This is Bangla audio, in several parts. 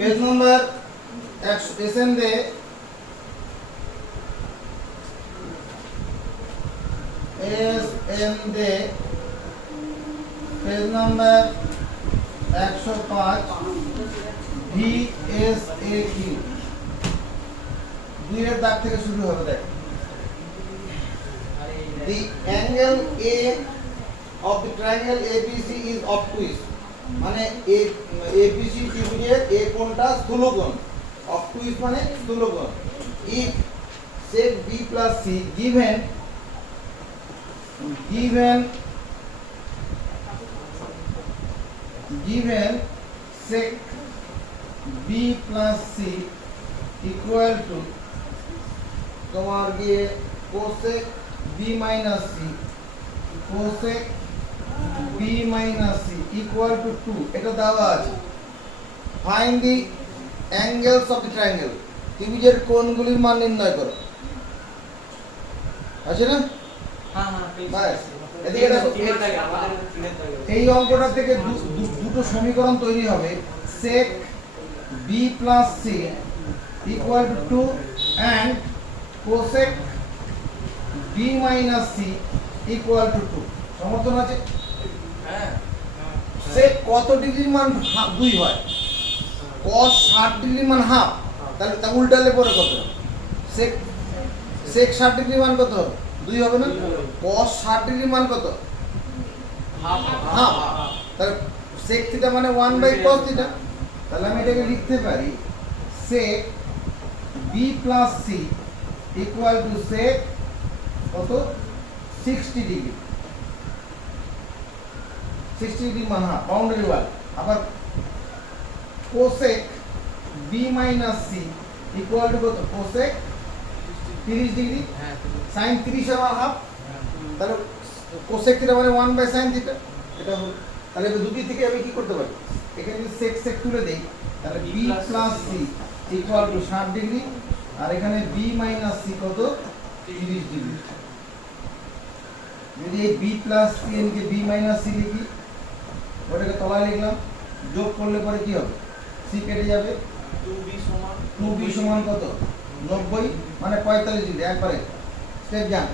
पेज नंबर एसएन दे पेज नंबर 105 VSAQ দুইয়ের দাগ থেকে শুরু হবে দেখ the angle A of the triangle ABC is obtuse মানে ABC ত্রিভুজের A কোণটা স্থূলকোণ obtuse মানে স্থূলকোণ if sec B plus C given sec B plus C equal to তোমার গিয়ে cosec B minus C cosec B minus C equal to 2 এটা দেওয়া আছে find the angles of the triangle ত্রিভুজের কোণগুলির মান নির্ণয় করো আছে না বাস এদিকে দেখো এই অঙ্কটা থেকে দুটো সমীকরণ তৈরি হবে sec B plus C equal to 2 and cosec B minus C equal to 2 সমর্থন আছে হ্যাঁ sec কত ডিগ্রির মান 2 হয় cos 60 ডিগ্রির মান হাফ তাহলে তা উল্টালে পরে কত sec 60 ডিগ্রির মান কত 2 হবে না cos 60 ডিগ্রির মান কত হাফ তাহলে sec থিটা মানে 1/cos থিটা তাহলে আমি এটাকে লিখতে পারি sec B plus C equal to sec কত 60 ডিগ্রি 60 ডিগ্রি মান হাফ বাউন্ডারি ওয়াল আবার cosec B minus C equal to কত cosec 30 ডিগ্রি sin 30 সমান হাফ তাহলে cosec থিটা মানে 1/sin থিটা এটা হলো তাহলে দুটি থেকে আমি কি করতে পারি এখানে যদি sec তুলে দেই তাহলে B plus C equal to 60 degree আর এখানে B minus C কত 30 ডিগ্রি যদি এই B plus C এনকে B minus C লিখি ওটাকে তলায় লিখলাম যোগ করলে পরে কি হবে C কেটে যাবে 2B সমান কত 90 মানে 45 ডিগ্রি একবারে স্টেপ যান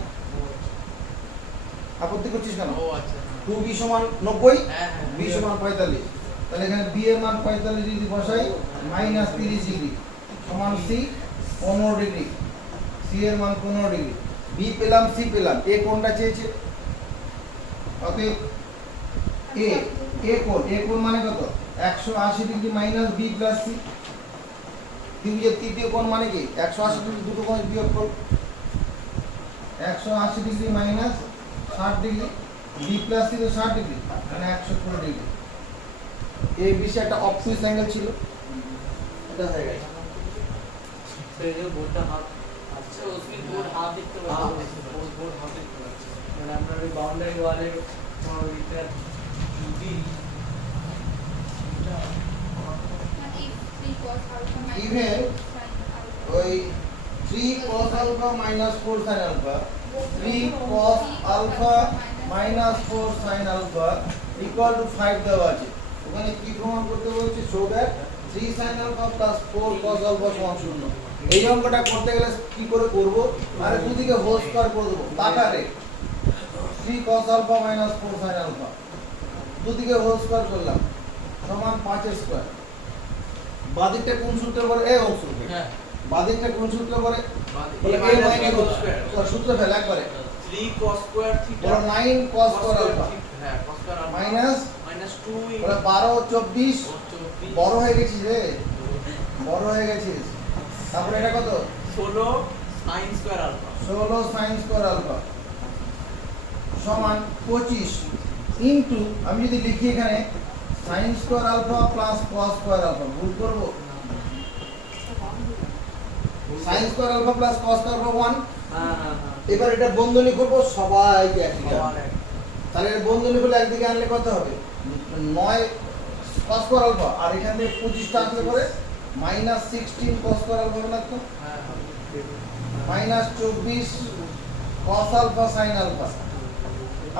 আপত্তি করছিস কেন ও আচ্ছা 2B সমান 90 B সমান 45 তাহলে এখানে B এর মান 45 ডিগ্রি বসাই মাইনাস 30 ডিগ্রি সমান C 15 ডিগ্রি C এর মান 15 ডিগ্রি B পেলাম C পেলাম A কোণটা চেয়েছে অতএব A কোণ মানে কত 180 degree minus B plus C ত্রিভুজের তৃতীয় কোণ মানে কি 180 ডিগ্রি দুটো কোণ বিয়োগ করো 180 degree minus 60 degree B plus C তো 60 ডিগ্রি মানে 115 ডিগ্রি এই বিষয়ে একটা অবটুইস অ্যাঙ্গেল ছিল এটা হয়ে গেছে तो ये बोर्ड हाफ अच्छा उसमें बोर्ड हाफ दिखते हैं बोर्ड हाफ दिखते हैं মানে আমরা ওই বাউন্ডারি ওয়ালে ওইটা যদি ইভেন ওই 3 cos alpha minus 4 sin alpha 3 cos alpha minus 4 sin alpha equal to 5 দেওয়া আছে ওখানে কি প্রমাণ করতে বলছে show that 3 sin alpha plus 4 cos alpha সমান 0 এই অঙ্কটা করতে গেলে কি করে করব আরে দুদিকে হোল স্কয়ার করে দেব তাকারে 3 cos alpha minus 4 sin alpha দুদিকে হোল স্কয়ার করলাম সমান 5 এর স্কয়ার বাদিকটা কোন সূত্রে পড়ে এই অংশ হ্যাঁ বাদিকটা কোন সূত্রে পড়ে বলে a মাইনাস হোল স্কয়ার সূত্র ফেল একবারে 3 cos square theta 9 cos square alpha হ্যাঁ cos স্কয়ার আলফা মাইনাস 2 বলে 12 24 বড় হয়ে গেছিস রে বড় হয়ে গেছিস তারপরে এটা কত 16 sin square alpha 16 sin square alpha সমান 25 ইনটু আমি যদি লিখি এখানে sin square alpha plus cos square alpha ভুল করব sin square alpha plus cos square alpha 1 এবার এটা বন্ধনী করব সবাইকে একই তাহলে এর বন্ধনী করলে একদিকে আনলে কত হবে 9 cos স্কয়ার আলফা আর এখান থেকে 25 টা আসলে পরে -16 cos স্কয়ার আলফা হবে না তো -24 cos আলফা sin আলফা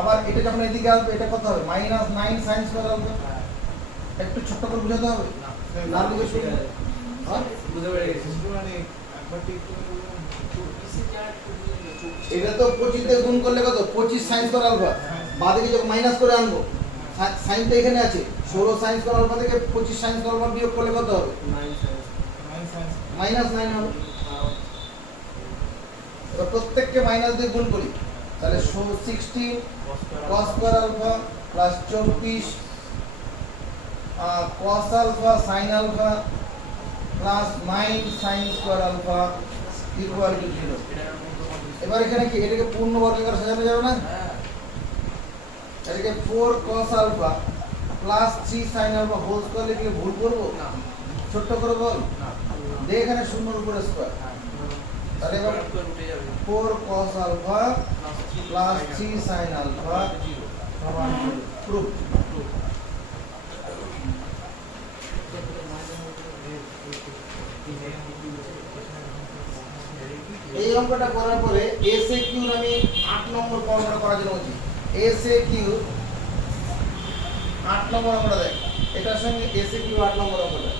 আবার এটা যখন এদিকে আসবে এটা কত হবে -9 sin স্কয়ার আলফা একটু ছোট করে বুঝাতে হবে ডান দিকে শূন্য। হ্যাঁ এটা তো 25 দিয়ে গুণ করলে কত 25 sin স্কয়ার আলফা, বাদিকে যখন মাইনাস করে আনবো সাইনটা এখানে আছে 16 sin স্কয়ার আলফা থেকে 25 sin স্কয়ার আলফা বিয়োগ করলে কত হবে -9 হবে। এবার প্রত্যেককে মাইনাস দিয়ে গুণ করি তাহলে 16 cos square alpha plus 24 cos alpha sin alpha plus 9 sin square alpha equal to 0। এবার এখানে কি এটাকে পূর্ণ বর্গ করে সাজানো যাবে না? এটাকে 4 cos alpha plus 3 sin alpha whole square লিখলে ভুল করব না, ছোট করে বল না, দে এখানে শূন্যর উপরে স্কয়ার, তাহলে এবার 4 cos alpha plus 3 sin alpha সমান 0 প্রুফ। এই অঙ্কটা করার পরে SAQ আমি 8 নম্বর প্রবলেমটা করার জন্য বলছি। SAQ 8 নম্বর অঙ্কটা দেখ, এটার সঙ্গে SAQ 8 নম্বর অঙ্কটা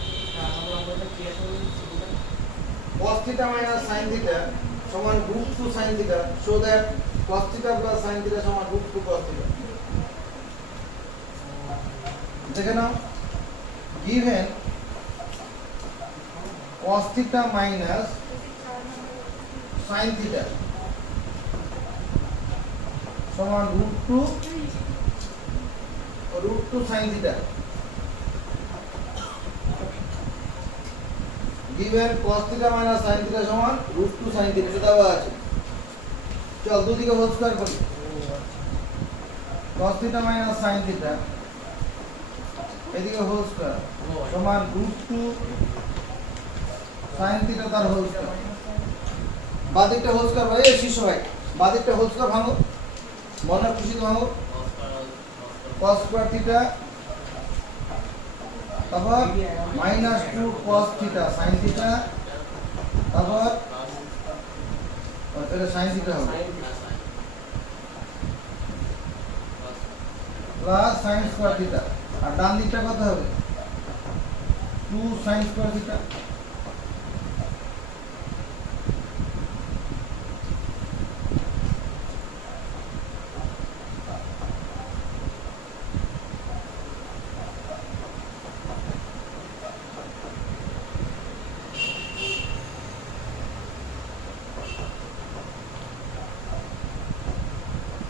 cos θ minus sin θ সমান √2 sin θ, so that cos θ plus sin θ সমান √2 cos θ। দেখে নাও, given cos θ minus sin θ সমান √2 sin θ, given cos θ minus sin θ সমান √2 sin θ, এটা দেওয়া আছে। চল দুদিকে হোল স্কয়ার করি, cos θ minus sin θ এদিকে হোল স্কয়ার সমান √2 sin θ তার হোল স্কয়ার। বাদিকটা হোল স্কয়ার ভাই, শীর্ষ ভাই বাদিকটা হোল স্কয়ার ভাঙো, মনে খুশি ভাঙো, cos স্কয়ার θ তারপর -2 cos θ sin θ তারপর এটা sin θ হবে প্লাস sin স্কয়ার θ, আর ডান দিকটা কত হবে 2 sin স্কয়ার θ।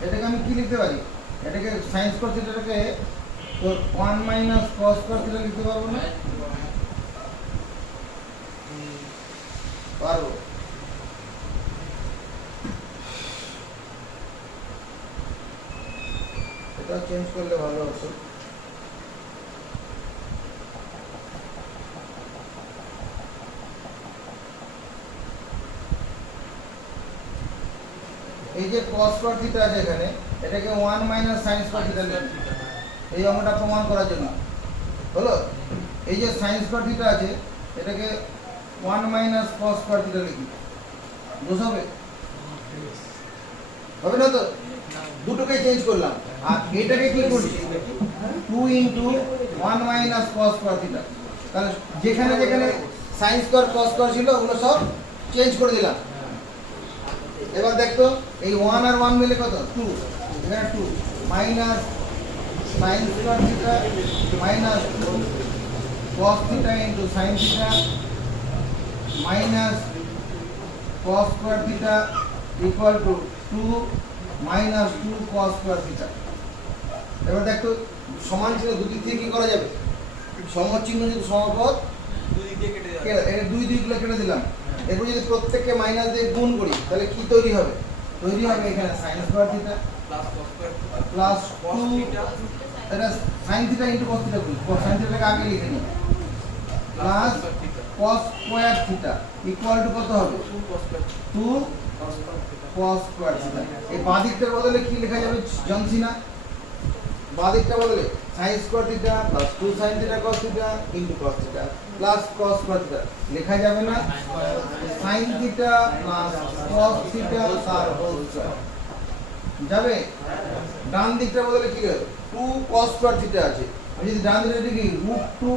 এটাকে আমি কি লিখতে পারি, এটাকে sin স্কয়ার থিটাটাকে তো 1 মাইনাস cos স্কয়ার থিটা লিখতে পারবো না? পারবো। এটা চেঞ্জ করলে ভালো হতো। এই যে cos স্কয়ার থিটা আছে এখানে, এটাকে 1 মাইনাস sin স্কয়ার থিটা লিখি এই অঙ্কটা প্রমাণ করার জন্য। হলো, এই যে sin স্কয়ার থিটা আছে এটাকে 1 মাইনাস cos স্কয়ার থিটা লিখি, দোষ হবে? হবে না তো? দুটোকে চেঞ্জ করলাম, আর এটাকে কি করছি 2 into 1 minus cos square theta. তাহলে যেখানে যেখানে sin স্কয়ার cos স্কয়ার ছিল ওগুলো সব চেঞ্জ করে দিলাম। এবার দেখতো এই 1 আর 1 মিলে কত 2, এখানে 2 minus sin square theta minus 2 cos theta into sin theta minus cos square theta equal two 2 minus 2 cos square theta. এবার দেখো সমান চিহ্ন দুদিক থেকে কি করা যাবে, সমচিহ্ন যদি সমপদ দুই দিক দিয়ে কেটে যাবে, এটা দুই দিকগুলো কেটে দিলাম। এরপর যদি প্রত্যেককে মাইনাস দিয়ে গুণ করি তাহলে কি তৈরি হবে, তৈরি হবে এখানে sin square theta plus cos theta, এটা sin theta into cos theta করি, sin থিটাকে আগে লিখে নিই, plus cos square theta equal to কত হবে 2 cos স্কয়ার থিটা। এই বাঁ দিকটার বদলে কি লেখা যাবে জানছি না, বাঁ দিকটা বদলে sin square theta plus 2 sin theta cos theta into cos theta plus cos square theta লেখা যাবে না, sin theta plus cos theta তার হোল স্কয়ার যাবে। ডান দিকটা বদলে কি হবে 2 cos স্কয়ার থিটা আছে, আমি যদি ডান দিকে লিখি √2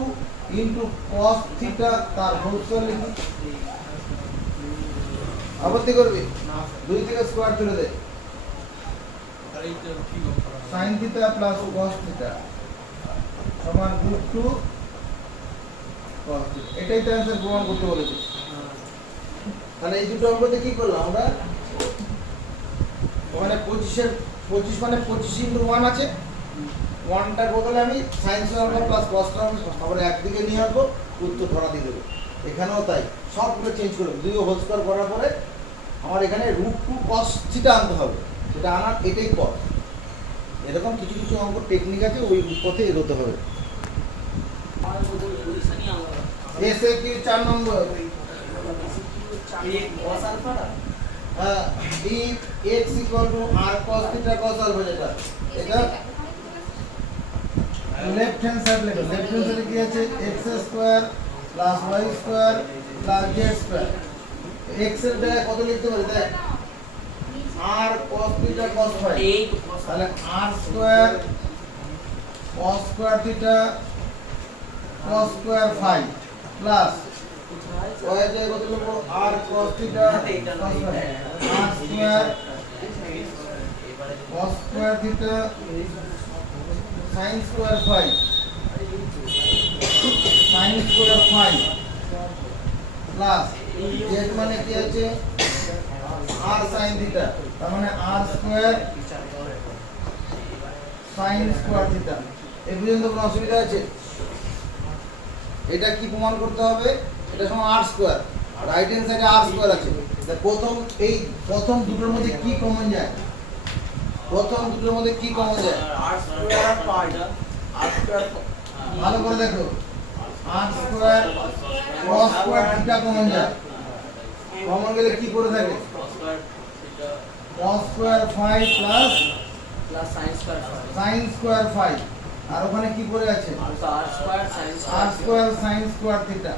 ইন্টু কস থিটা তার হোল স্কয়ার লিখি। আপত্তি করবি? 2 থেকে স্কয়ার তুলে দে। sin theta plus cos theta সমান √2 cos থিটা। এটাই তো অ্যানসার প্রমাণ করতে বলেছে। তাহলে এই দুটো অঙ্কতে কি করলাম আমরা? ওখানে 25 মানে 25 ইনটু 1 আছে। 1টার বদলে আমি sin square plus cos square আবার একদিকে নিয়ে আসবো, উত্তর ধরা দিয়ে দেবো। এখানেও তাই, সবগুলো চেঞ্জ করে 2 হোল স্কয়ার করার পরে আমার এখানে √2 cos থিটা আনতে হবে। সেটা আনার এটাই পথ। এরকম কিছু কিছু অঙ্ক টেকনিক আছে, ওই পথে এগোতে হবে। এসে কি 4 নম্বর if x equal to r cos theta cos alpha, যেটা এটা লেফট হ্যান্ড সাইড লেখো। লেফট হ্যান্ড সাইডে কি আছে? x square plus y square plus z square. x এর জায়গায় কত লিখতে পারি? দেখ, r cos theta cos phi, তাহলে r square cos square theta cos square phi plus y এর জায়গায় কত লিখবো? r cos theta cos phi, r square cos square theta sin square phi sin square phi plus z মানে কি আছে? r sin থিটা, তার মানে r square sin square theta. এই পর্যন্ত কোনো অসুবিধা আছে? এটা কি প্রমাণ করতে হবে? এটা সমান r স্কয়ার, রাইট হ্যান্ড সাইডে r স্কয়ার আছে। প্রথম দুটোর মধ্যে কি কমন যায়? প্রথম দুটোর মধ্যে কি কমন যায়? r square pi r square ভালো করে দেখো, r square cos square theta common যায়। কমন গেলে কি করে থাকে? cos square phi plus sin square phi, আর ওখানে কি পড়ে আছে? r square sin square theta.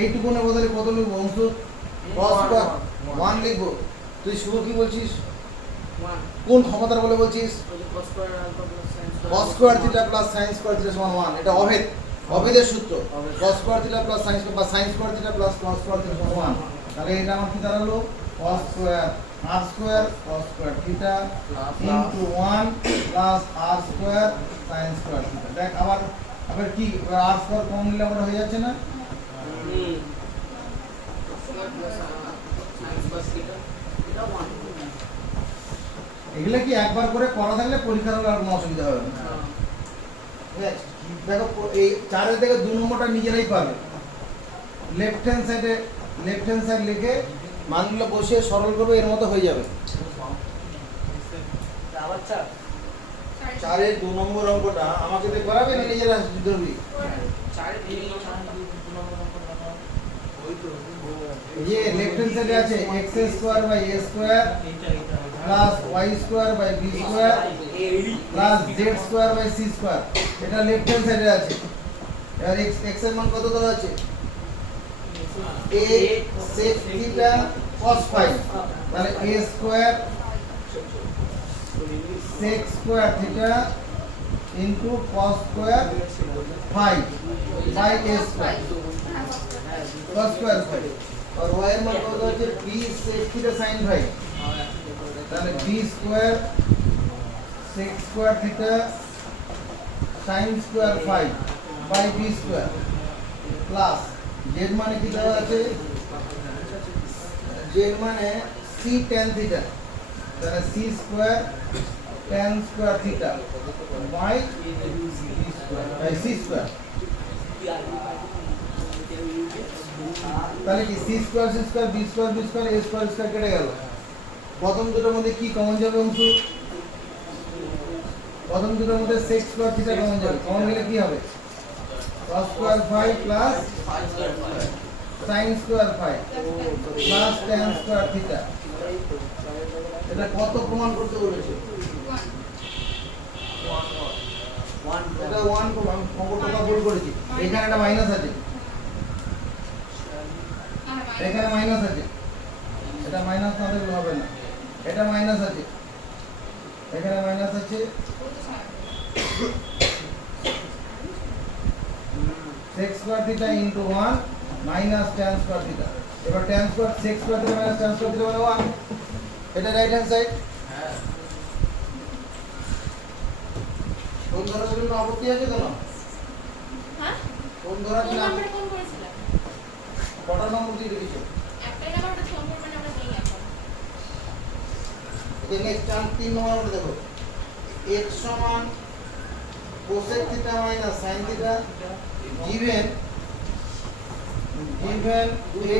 এইটুকুনের বদলে কত লিখবো অংশ? cos স্কয়ার 1 লিখবো। তুই শুভ কি বলছিস? কোন ক্ষমতার বলে বলছিস? cos square theta plus sin square theta সমান 1। এটা অভেদের সূত্র। cos square theta plus sin square বা sin square theta plus cos square theta সমান 1। তাহলে এটা আমার কি দাঁড়ালো? cos square r square cos square theta into 1 plus r square sin square theta. দেখ আবার কি r স্কয়ার কমন নিলে আমরা হয়ে যাচ্ছে না? এগুলা কি একবার করে করা থাকলে পরীক্ষার হলে আর কোনো অসুবিধা হবে না। ঠিক আছে, দেখো এই 4 এর থেকে 2 নম্বরটা নিজেরাই পাবে। লেফট হ্যান্ড সাইড লিখে মানগুলো বসিয়ে সরল করবে, এর মতো হয়ে যাবে। 4 এর 2 নম্বর অঙ্কটা আমাকে দিয়ে করাবে না নিজেরা ধরবি? ये लेफ्ट हैंड साइड আছে x square by a square plus y square by b square plus z square by c square. এটা লেফট হ্যান্ড সাইডে আছে। এর x এর মান কত দেওয়া আছে? a sec theta cos phi, তাহলে a square sec square theta into cos square phi by a square cos square phi। और y এর মান কত হচ্ছে? b sec theta sin phi, তাহলে b square sec square theta sin square phi by b square plus z মানে কি দেওয়া আছে? z মানে c tan থিটা, তাহলে c square tan square theta by c square. তাহলে কি c square c square b square b square a square square কেটে গেল। প্রথম দুটোর মধ্যে কি কমন যাবে অংশ? প্রথম দুটোর মধ্যে sec স্কয়ার থিটা কমন যাবে। কমন গেলে কি হবে? cos square phi plus sin square phi plus tan square theta. এটা কত প্রমাণ করতে বলেছে? 1 এটা 1 প্রমাণ। অঙ্কটা ভুল করেছি। এখানে একটা মাইনাস আছে, এখানে মাইনাস আছে। এটা মাইনাস না থাকলে হবে না। এটা মাইনাস আছে, এখানে মাইনাস আছে। sec square theta into 1 minus tan square theta. এবার tan square sec square theta minus tan square theta মানে 1, এটা রাইট হ্যান্ড সাইড। হ্যাঁ কোন ধরার জন্য আপত্তি আছে কোনো? হ্যাঁ কোন ধরার কোন জন্য নাম্বারে ফোন করেছিলাম? কটা নম্বর দিয়ে রেখেছো? একটাই নাম্বারটা ফোন করবেন আমরা নেই এখন। এই নেক্সট টার্ম 3 নম্বর দেখো, x সমান cosec theta minus sin theta given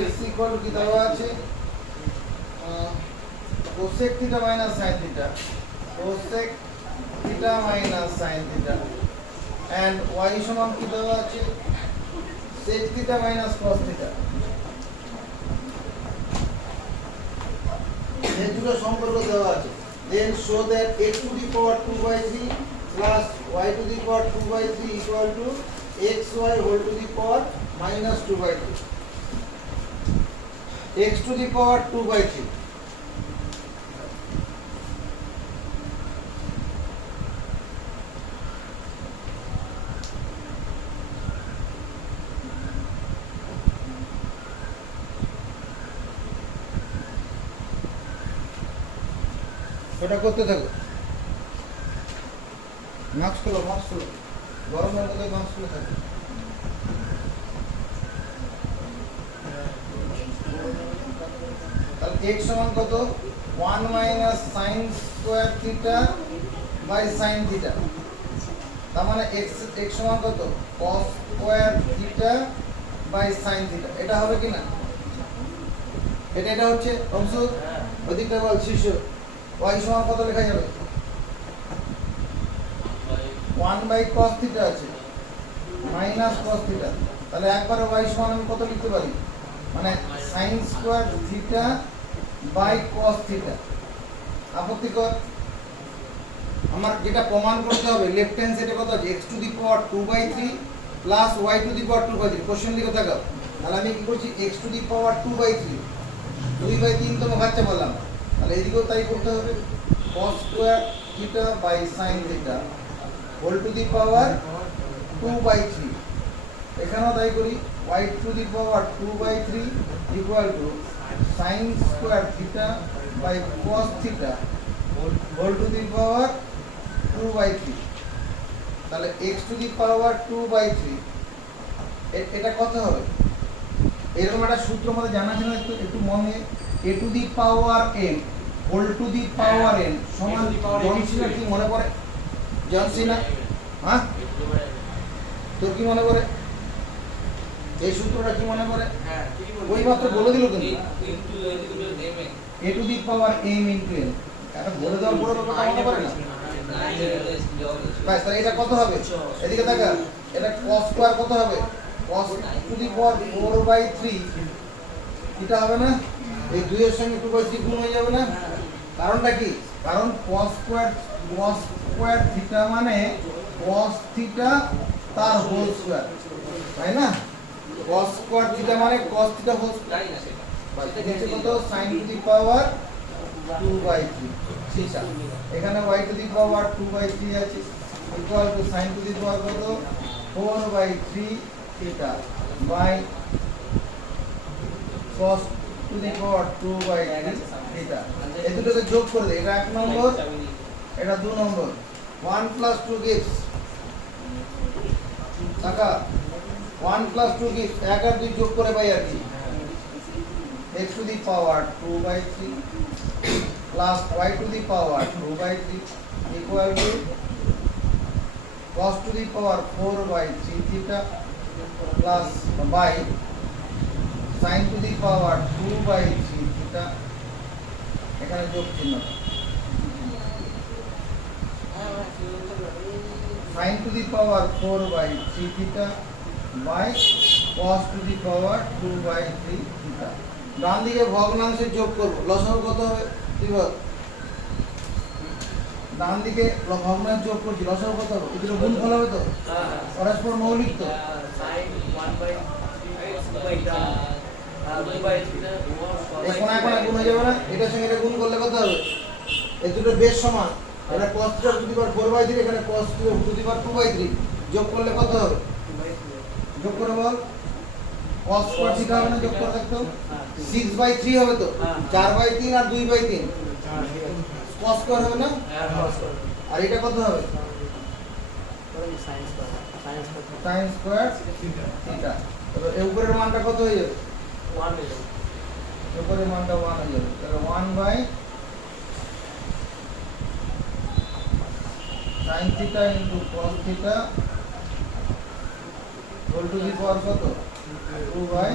x equal to কি দেওয়া আছে cosec theta minus sin theta, cosec theta minus sin theta and y সমান কি দেওয়া আছে sec theta minus cos theta। এই দুটো সম্পর্ক দেওয়া আছে। then show that x to the power 2 by 3 plus y to the power 2 by 3 equal to xy whole to the power minus 2 by 3, x to the power 2 by 3। ওটা করতে থাকো, মাস্ক খোলো, গরমের মধ্যে মাস্ক খুলে থাকো। তাহলে x সমান কত 1 minus sin square theta by sin theta, তার মানে x সমান কত cos square theta by sin theta. এটা হবে কি না? এটা হচ্ছে অংশ, ওদিকটা বল শিষ্য। y সমান কত লেখা যাবে? 1 বাই cos থিটা আছে মাইনাস cos থিটা, তাহলে একবারে y সমান আমি কত লিখতে পারি? মানে sin square theta by cos theta. আপত্তিকর? আমার যেটা প্রমাণ করতে হবে লেফট হ্যান্ড সাইডে কত আছে x two the power 2/3 plus y to the power 2/3। Question লিখে থাকো, তাহলে আমি কি করছি x টু দি পাওয়ার 2/3, 2/3 তো ভাগতে বললাম, তাহলে এদিকেও তাই করতে হবে cos square theta by sin theta whole to the power 2/3। এখানেও তাই করি y to the power 2/3 equal to sin square theta by cos theta whole to the power 2/3। তাহলে x টু দি পাওয়ার 2/3 এটা কত হবে? এরকম একটা সূত্র আমাদের জানা ছিল, একটু মনে, a to the power n whole to the power n সমান জনসিনা। কি মনে পড়ে জনসিনা? হ্যাঁ, তোর কি মনে পড়ে এই সূত্রটা? কি মনে পড়ে? হ্যাঁ ওই মাত্র বলে দিল কিন্তু a to the power m into n, এটা বলে দেওয়ার পরে ব্যাপারটা মনে পড়ে না। ব্যাস, তাহলে এটা কত হবে? এদিকে দেখা, এটা cos স্কয়ার কত হবে? cos টু দি পাওয়ার 4/3 এটা হবে না? এই 2 এর সঙ্গে 2/3 গুণ হয়ে যাবে না? কারণটা কি? কারণ cos স্কয়ার থিটা মানে cos থিটা তার হোল স্কয়ার, তাই না? cos স্কয়ার থিটা মানে cos থিটা হোল স্কয়ার। নিচে কত sin to the power 2/3 theta, এখানে y টু দি পাওয়ার 2/3 আছে equal to sin to the power কত 4/3 theta by cos to the power 2/3 theta. এই দুটোকে যোগ করে দে, এটা 1 নম্বর, এটা 2 নম্বর। 1 plus 2 gives টাকা, 1 plus 2 gives 1 আর 2 যোগ করে পাই আর কি x two the power 2/3 plus y to the power 2/3 equal to cos to the power 4/3 theta plus by sin to the power 2/3 theta, এখানে যোগ চিহ্ন, sin to the power 4/3 theta by cos to the power 2/3 theta। ডান দিকে ভগ্নাংশে যোগ করব, লসাগু কত হবে? কি বল? ডান দিকে ভগ্নাংশ যোগ করছি, লসাগু কত হবে? এগুলো গুণফল হবে তো? পরস্পর মৌলিক তো? sin 1/3 এই কোণায় কোণায় গুণ হয়ে যাবে না? এটার সঙ্গে এটা গুণ করলে কত হবে? এই দুটো বেশ সমান, এটা cos থিটা টু দি পাওয়ার 4/3, এখানে cos টু দি পাওয়ার 2/3 যোগ করলে কত হবে? যোগ করে বল cos স্কয়ার থিটা হবে না, যোগ করে দেখতো 6/3 হবে তো, 4/3 আর 2/3 cos স্কয়ার হবে না, আর এটা কত হবে sin স্কয়ার থিটা। তাহলে এর উপরের মানটা কত হয়ে যাবে, উপরের মানটা 1 হয়ে যাবে, তাহলে 1/sin theta into cos theta whole to the power কত 2/3।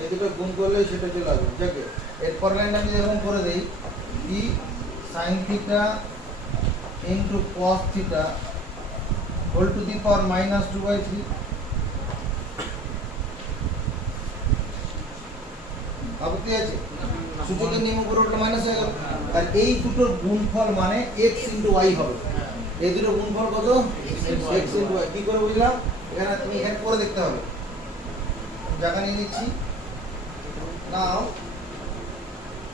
এই দুটো গুণ করলে সেটা চলে আসবে। দেখো এরপর লাইনটা আমি এরকম করে দেই, e sin theta into cos theta whole to the power -2/3। আপত্তি আছে? সূচকের নিয়ম উপরে উল্টো মাইনাস হয়ে গেল, আর এই দুটোর গুণফল মানে x ইনটু y হবে। এই দুটোর গুণফল কত x ইনটু y। কি করে বুঝলাম, এখানে তুমি এখানে করে দেখতে হবে, জায়গা নিয়ে নিচ্ছি। নাও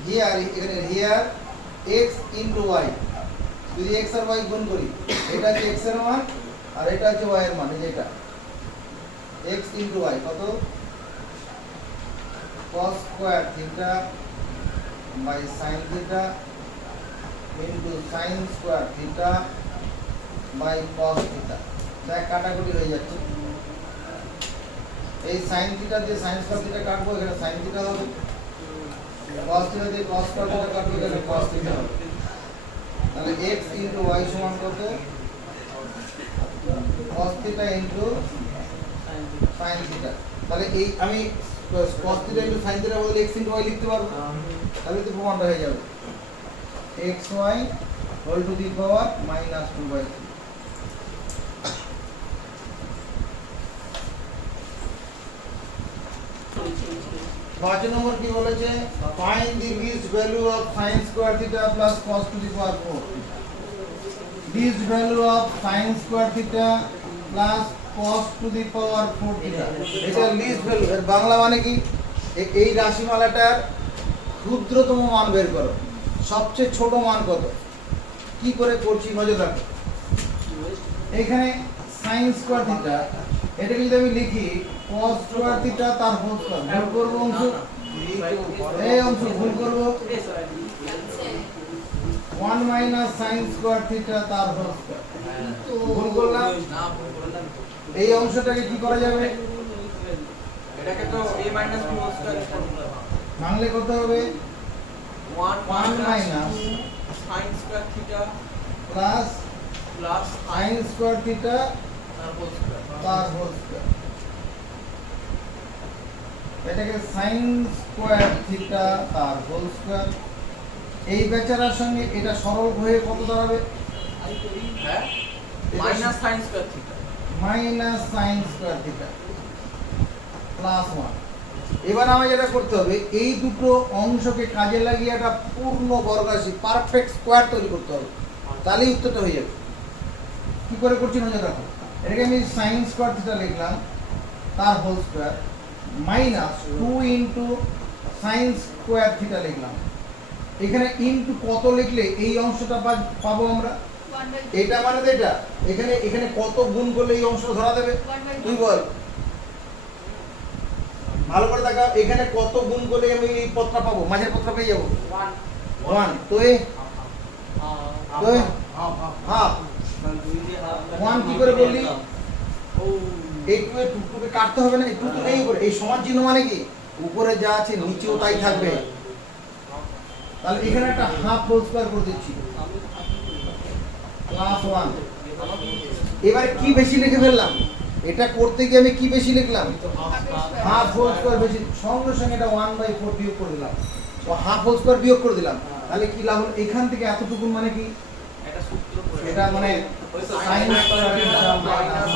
হিয়ার, এখানে হিয়ার x ইনটু y, যদি x আর y গুণ করি, এটা হচ্ছে x এর মান আর এটা হচ্ছে y এর মান, এই যে এটা x ইনটু y কত cos square theta by sin theta into sin square theta by cos theta. দেখ কাটাকুটি হয়ে যাচ্ছে, এই sin থিটা দিয়ে sin স্কয়ার থিটা কাটবো, এখানে sin থিটা হবে, cos থিটা দিয়ে cos স্কয়ার থিটা কাটবো, এখানে cos থিটা হবে। তাহলে x ইনটু y সমান কত cos theta into sin theta. তাহলে এই আমি cos theta into sin theta বদলে x ইনটু y লিখতে পারবো, তাহলে তো প্রমাণটা হয়ে যাবে xy whole to the power -2/3। পাঁচ নম্বর কি বলেছে, find the least value of sin square theta plus cos to the power 4। Least value of sin square theta plus cos to the power 4 theta, এটা লিস্ট ভ্যালু। এর বাংলা মানে কি, এই রাশিমালাটার ক্ষুদ্রতম মান বের করো, সবচেয়ে ছোট মান কত। কি করে করছি নজর রাখো, এখানে sin স্কয়ার থিটা, এটাকে যদি আমি লিখি cos স্কয়ার থিটা তার হোল স্কয়ার, ভুল করব অংশ, এই অংশ ভুল করব 1 মাইনাস sin স্কয়ার থিটা তার হোল স্কয়ার, ভুল করলাম। এই অংশটাকে কি করা যাবে, এটাকে তো a minus b whole square ভাঙলে কত হবে 1 minus sin square theta plus plus sin square theta তার হোল স্কয়ার। তার হোল স্কয়ার। এটাকে sin স্কয়ার থিটা তার হোল স্কয়ার, এই বেচারার সঙ্গে এটা সরল হয়ে কত দাঁড়াবে, হ্যাঁ minus sin square theta minus sin square theta plus 1। এবার আমাকে যেটা করতে হবে, এই দুটো অংশকে কাজে লাগিয়ে একটা পূর্ণ বর্গরাশি পারফেক্ট স্কয়ার তৈরি করতে হবে, তাহলেই উত্তরটা হয়ে যাবে। কি করে করছি নজর রাখো, এটাকে আমি sin স্কয়ার থিটা লিখলাম তার whole square minus 2 into sin square theta লিখলাম। এখানে ইনটু কত লিখলে এই অংশটা পাবো আমরা, 1/2 এটা মানে তো এটা, এখানে এখানে কত গুণ করলে এই অংশটা ধরা দেবে, তুই বল ভালো করে দেখা, এখানে কত গুণ করলে আমি এই পদটা পাবো, মাঝের পদটা পেয়ে যাবো 1। তো এই হাফ 1 কি করে বললি, এই 2 এর 2 কে কাটতে হবে না, এই 2 তো নেই উপরে, এই সমান চিহ্ন মানে কি উপরে যা আছে নিচেও তাই থাকবে। তাহলে এখানে একটা হাফ হোল স্কয়ার করে দিচ্ছি প্লাস 1। এবারে কি বেশি লিখে ফেললাম, এটা করতে গিয়ে আমি কি বেশি লিখলাম, হাফ হোল স্কয়ার বেশি, সঙ্গে সঙ্গে এটা 1/4 বিয়োগ করে দিলাম, তো হাফ হোল স্কয়ার বিয়োগ করে দিলাম। তাহলে কি লাভ হলো, এখান থেকে এতটুকু মানে কি, এটা সূত্র করে এটা মানে sin স্কয়ার থিটা মাইনাস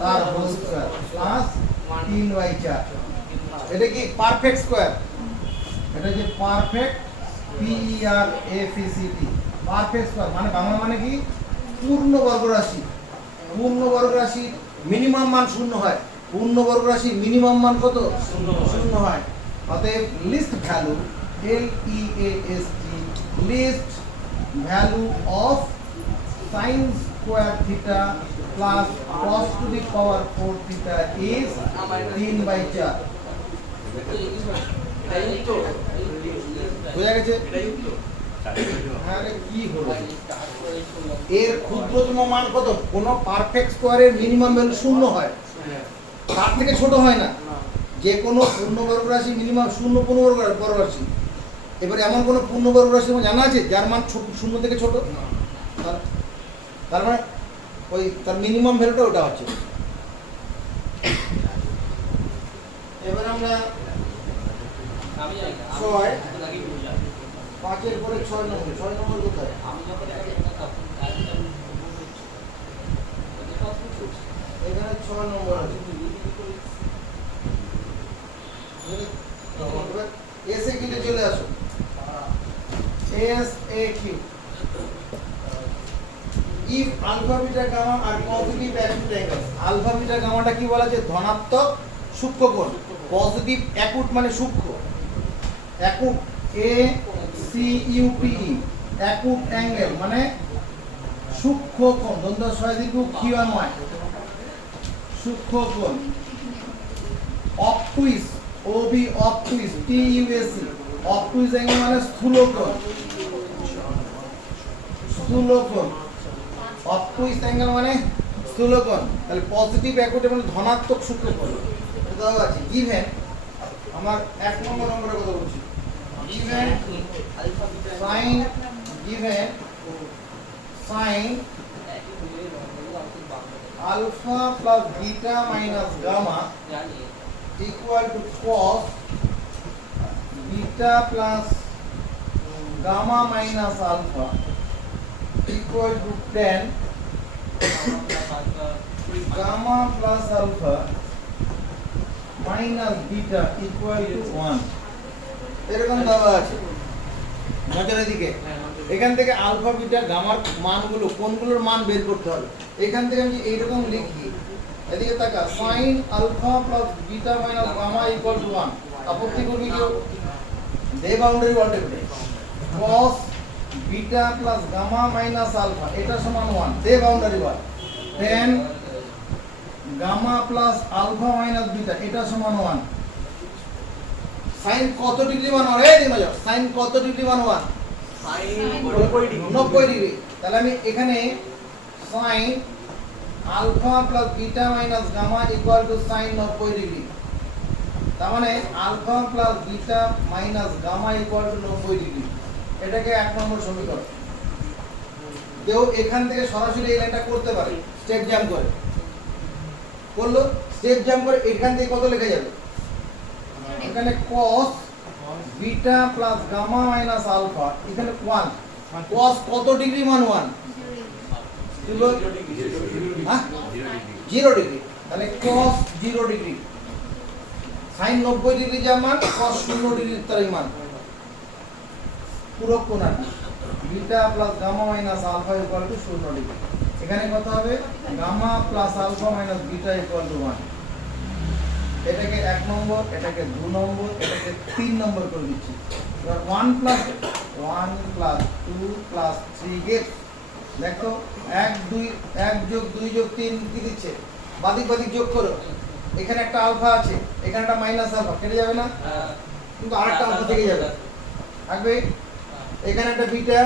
তার হোল স্কয়ার প্লাস 3/4। এটা কি পারফেক্ট স্কয়ার, এটা যে পারফেক্ট PERFECT পারফেক্ট স্কয়ার মানে বাংলা মানে কি পূর্ণ বর্গরাশি। পূর্ণ বর্গরাশি মিনিমাম মান 0 হয়, পূর্ণ বর্গরাশি মিনিমাম মান কত 0 হয়। অতএব least value LEAST least value of sin square theta plus cos to the power 4 theta is 3/4 বুঝা গেছে? আরে কি হলো এর ক্ষুদ্রতম মান কত? কোন পারফেক্ট স্কোয়ারের মিনিমাম ভ্যালু 0 হয়, তার থেকে ছোট হয় না। যে কোনো পূর্ণবর্গ রাশি মিনিমাম 0 পূর্ণবর্গ রাশি। এবারে এমন কোনো পূর্ণবর্গ রাশি তোমার জানা আছে যার মান 0 থেকে ছোট? তার মানে ওই তার মিনিমাম ভ্যালুটা ওটা হচ্ছে। এবার আমরা 5 পরে 6 নম্বর কোথায়? এখানে 6 নম্বর আছে। এসে কিনে চলে আসো। SAQ if alpha beta gamma are positive acute angles, alpha beta gammaটা কি বলা আছে? ধনাত্মক সূক্ষ্ম কোণ। পজিটিভ অ্যাকুট মানে সূক্ষ্ম, অ্যাকুট ACUTE অ্যাকুট অ্যাঙ্গেল মানে সূক্ষ্ম কোণ। দন্ত সহায়িক QMY সূক্ষ্ম কোণ। অবটুইস OB অবটুইস TUSC অবটুইস অ্যাঙ্গেল মানে স্থূল কোণ, স্থূল কোণ। অবটুইস অ্যাঙ্গেল মানে স্থূল কোণ। তাহলে পজিটিভ অ্যাকুট মানে ধনাত্মক সূক্ষ্ম কোণ এটাও আছে। গিভেন আমার 1 নম্বর নম্বরে কথা বলছি। Given sin alpha plus beta minus gamma equal to cos beta plus gamma minus alpha equal to tan gamma plus alpha minus beta equal to 1 এরকম দেওয়া আছে। নজরের দিকে এখান থেকে আলফা বিটা গামার মানগুলো কোনগুলোর মান বের করতে হবে। এখান থেকে আমি এইরকম লিখি, এদিকে তাকা, sin alpha plus beta minus gamma equal to 1 আপত্তি করবি কেউ? দে বাউন্ডারি ওয়াল টেবিলে cos beta plus gamma minus alpha এটা সমান 1 the boundary wall. tan gamma plus alpha minus beta এটা সমান 1। sin কত ডিগ্রি মান 1? এই দিন যাও, sin কত ডিগ্রি মান 1? sin 90 degree. তাহলে আমি এখানে sin alpha plus beta minus gamma equal to sin 90 degree. তার মানে alpha plus beta minus gamma equal to 90 degree. এটাকে 1 নম্বর সমীকরণ। কেউ এখান থেকে সরাসরি এই লাইনটা করতে পারে, স্টেপ জাম্প করে করলো, স্টেপ জাম্প করে এখান থেকে কত লেখা যাবে? এখানে cos beta plus gamma minus alpha এখানে 1 cos কত ডিগ্রি মান 1? 0 ডিগ্রি। তাহলে cos 0 ডিগ্রি। sin 90 ডিগ্রি যা মান cos 0 ডিগ্রি তারই মান। পুরো কোণ আর beta plus gamma minus alpha equal to 0 degree. এখানে কত হবে? gamma plus alpha minus beta equal to 1। এটাকে 1 নম্বর, এটাকে 2 নম্বর, এটাকে 3 নম্বর করে দিচ্ছি। এবার 1 plus 2 plus 3 গেট। দেখো 1 যোগ 2 যোগ 3 কি দিচ্ছে? বাদিক বাদিক যোগ করো। এখানে একটা আলফা আছে, এখানে একটা মাইনাস আলফা, কেটে যাবে না? কিন্তু আরেকটা আলফা থেকে যাবে, থাকবে। এখানে একটা বিটা,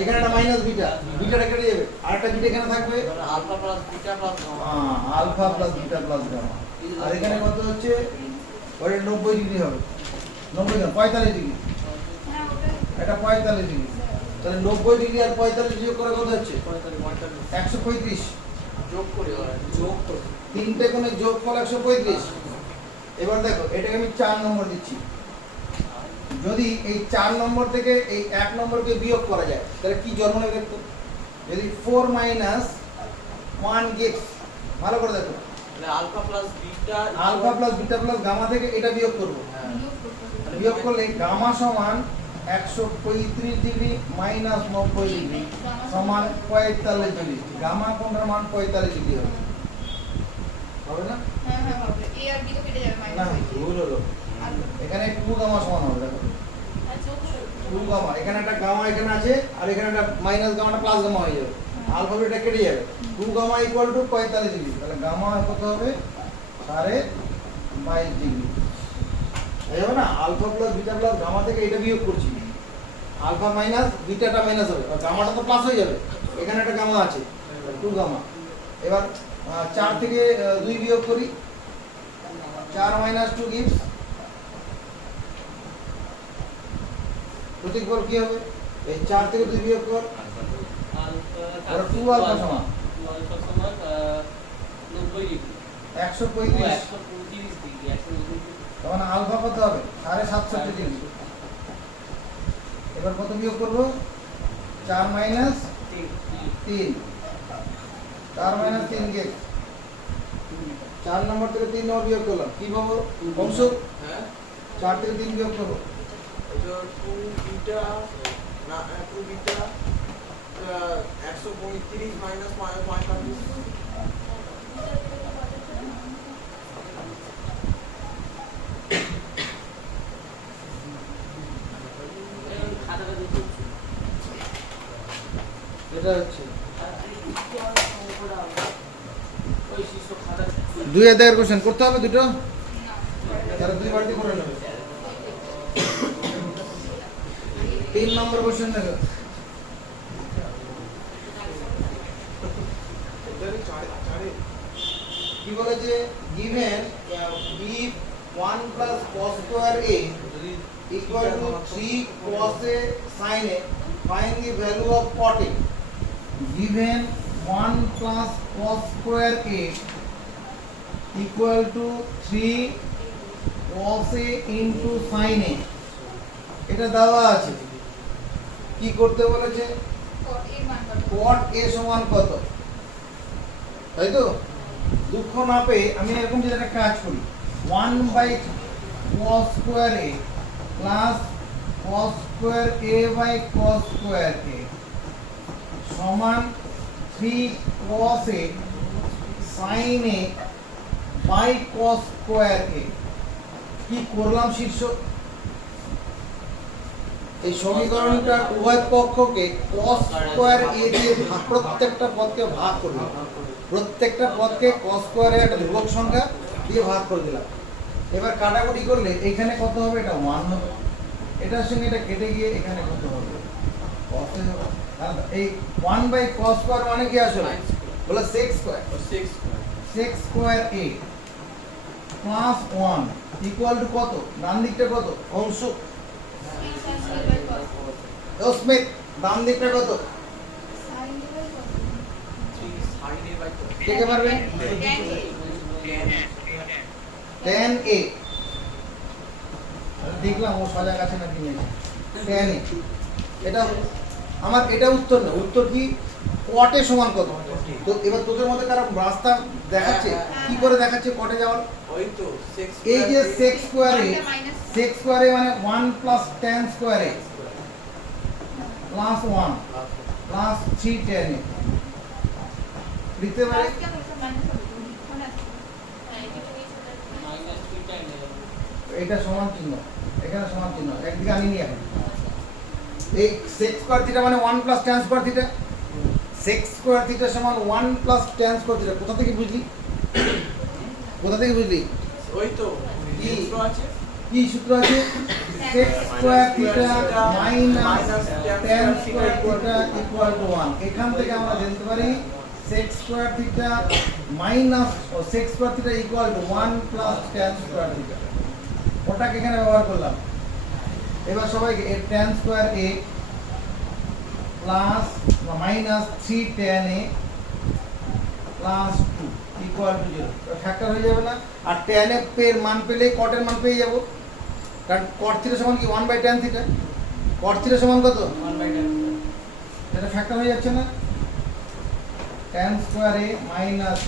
এখানে একটা মাইনাস বিটা, বিটাটা কেটে যাবে, আরেকটা বিটা এখানে থাকবে, alpha plus beta plus gamma. Alpha plus beta plus gamma. আর এখানে কত হচ্ছে? ওটা 90 ডিগ্রি হবে। 90 না 45 ডিগ্রি। এটা 45 ডিগ্রি। তাহলে 90 ডিগ্রি আর 45 যোগ করে কত হচ্ছে? 135। যোগ করে তিনটে কোণে যোগ করলে 135। এবার দেখো এটাকে আমি 4 নম্বর দিচ্ছি। যদি এই 4 নম্বর থেকে এই 1 নম্বরকে বিয়োগ করা যায় তাহলে কি জন্ম নেবে দেখো। যদি 4 minus 1 gets, ভালো করে দেখো, alpha plus beta plus gamma থেকে এটা বিয়োগ করব। বিয়োগ করলে গামা সমান 135 ডিগ্রি মাইনাস 90 ডিগ্রি সমান 45 ডিগ্রি। গামা কোণের মান 45 ডিগ্রি হবে। হবে না? হ্যাঁ হবে। এ আর বি তো কেটে যাবে না, মাইনাস। ভুল হলো। এখানে 2 গামা সমান হবে দেখো। আর যোগ টু গামা, এখানে একটা গামা এখানে আছে আর এখানে একটা মাইনাস গামাটা প্লাস গামা হয়ে যাবে, আলফা বিটা কেটে যাবে, two gamma equal to 45 degree, তাহলে গামা কত হবে 22.5 ডিগ্রি। এই হবে না, alpha plus beta plus gamma থেকে এটা বিয়োগ করছি, আলফা মাইনাস বিটাটা মাইনাস হবে আর গামাটা তো প্লাস হয়ে যাবে, এখানে একটা গামা আছে টু গামা। এবার 4 থেকে 2 বিয়োগ করি, 4 মাইনাস 2 gives প্রতীক বল কি হবে, এই 4 থেকে 2 বিয়োগ কর, আর 2 আলফা সমান 135, তখন আলফা কত হবে 7.5 ডিগ্রি। এবার কত বিয়োগ করব, 4 মাইনাস 3, 4 মাইনাস 3 কে 4 নম্বর থেকে 3 নম্বর বিয়োগ করলাম, কি পাবো অংশ, হ্যাঁ 4 থেকে 3 বিয়োগ করব, এটা 2 বিটা না 2 বিটা 135 মাইনাস 45 এটা হচ্ছে 2 এর দাগের কোশ্চেন করতে হবে দুটো, তাহলে 2 বালতি করে নেবে। 3 নম্বর কোশ্চেন দেখো, কি বলেছে, given if 1 plus cos square a equal to 3 cos a sin a, find the value of cot a. Given 1 plus cos square a equal to 3 cos a into sin a, এটা দেওয়া আছে, কি করতে বলেছে, cot a সমান কত, তাই তো, দুঃখ না পেয়ে আমি এরকম যদি একটা কাজ করি, 1 by cos square a plus cos square a by cos square a সমান 3 cos a sin a by cos square a, কি করলাম শীর্ষক, এই সমীকরণটা উভয় পক্ষকে cos square a দিয়ে প্রত্যেকটা পদকে ভাগ করে দিলাম, প্রত্যেকটা পদকে cos square এর একটা ধ্রুবক সংখ্যা দিয়ে ভাগ করে দিলাম। এবার কাটাকুটি করলে এখানে কত হবে, এটা 1 হবে, এটার সঙ্গে এটা কেটে গিয়ে এখানে কত হবে cos a হবে, আর এই 1 বাই cos square মানে কি আসলে বলে sec square, sec square a plus 1 equal to কত, ডান দিকটা কত অংশ, স্মিথ ডান দিকটা কত, কে কে পারবে, tan a, দেখলাম ও সজাগ আছে নাকি নেই, tan a, এটা আমার এটা উত্তর না, উত্তর কি cot a সমান কত, তো এবার তোদের মধ্যে কারো রাস্তা দেখাচ্ছে, কি করে দেখাচ্ছে cot a যাওয়ার, ওই তো এই যে sec square a, sec square a মানে 1 plus tan square a plus 1 plus 3 tan a লিখতে পারি, এটা সমান চিহ্ন, এখানে সমান চিহ্ন, একদিকে আনিনি এখন, এই sec square থিটা মানে 1 plus tan square theta, sec square theta সমান 1 plus tan square থিটা, কোথা থেকে বুঝলি, কোথা থেকে বুঝলি, ওই তো কি সূত্র আছে, কি সূত্র আছে, sec square theta minus tan square theta equal two 1, এখান থেকে আমরা জানতে পারি sec square theta minus sec square theta equal two 1 plus tan square theta, ওটাকে এখানে ব্যবহার করলাম। এবার সবাইকে tan square a plus minus 3 tan a plus 2 equal to 0, factor হয়ে যাবে না, আর tan এর মান পেলে cot এর মান পেয়ে যাব, কারণ cot থিটা সমান কি 1 by tan theta, cot theta সমান কত 1 বাই tan, এটা ফ্যাক্টর হয়ে যাচ্ছে না, tan square a minus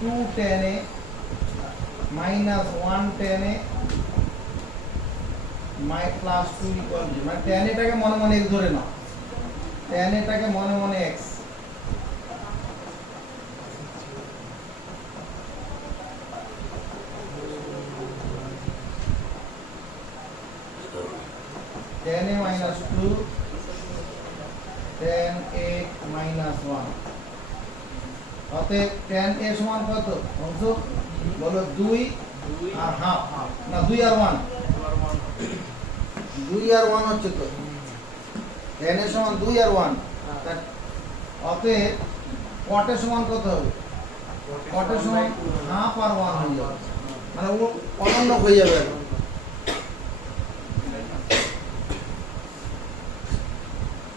2 tan a minus 1 tan a my plus 2 equal to, মানে tan এটাকে মনে মনে x ধরে নাও, tan এটাকে মনে মনে x, tan a minus 1 অতএব tan a সমান কত অংশ বলো 2 আর হাফ না 2 আর 1 2 আর 1 হচ্ছে তো tan a সমান 2 আর 1 অতএব cot a সমান কত হবে cot a সমান হাফ আর 1 হয়ে যাবে মানে ও অনন্য হয়ে যাবে এখন।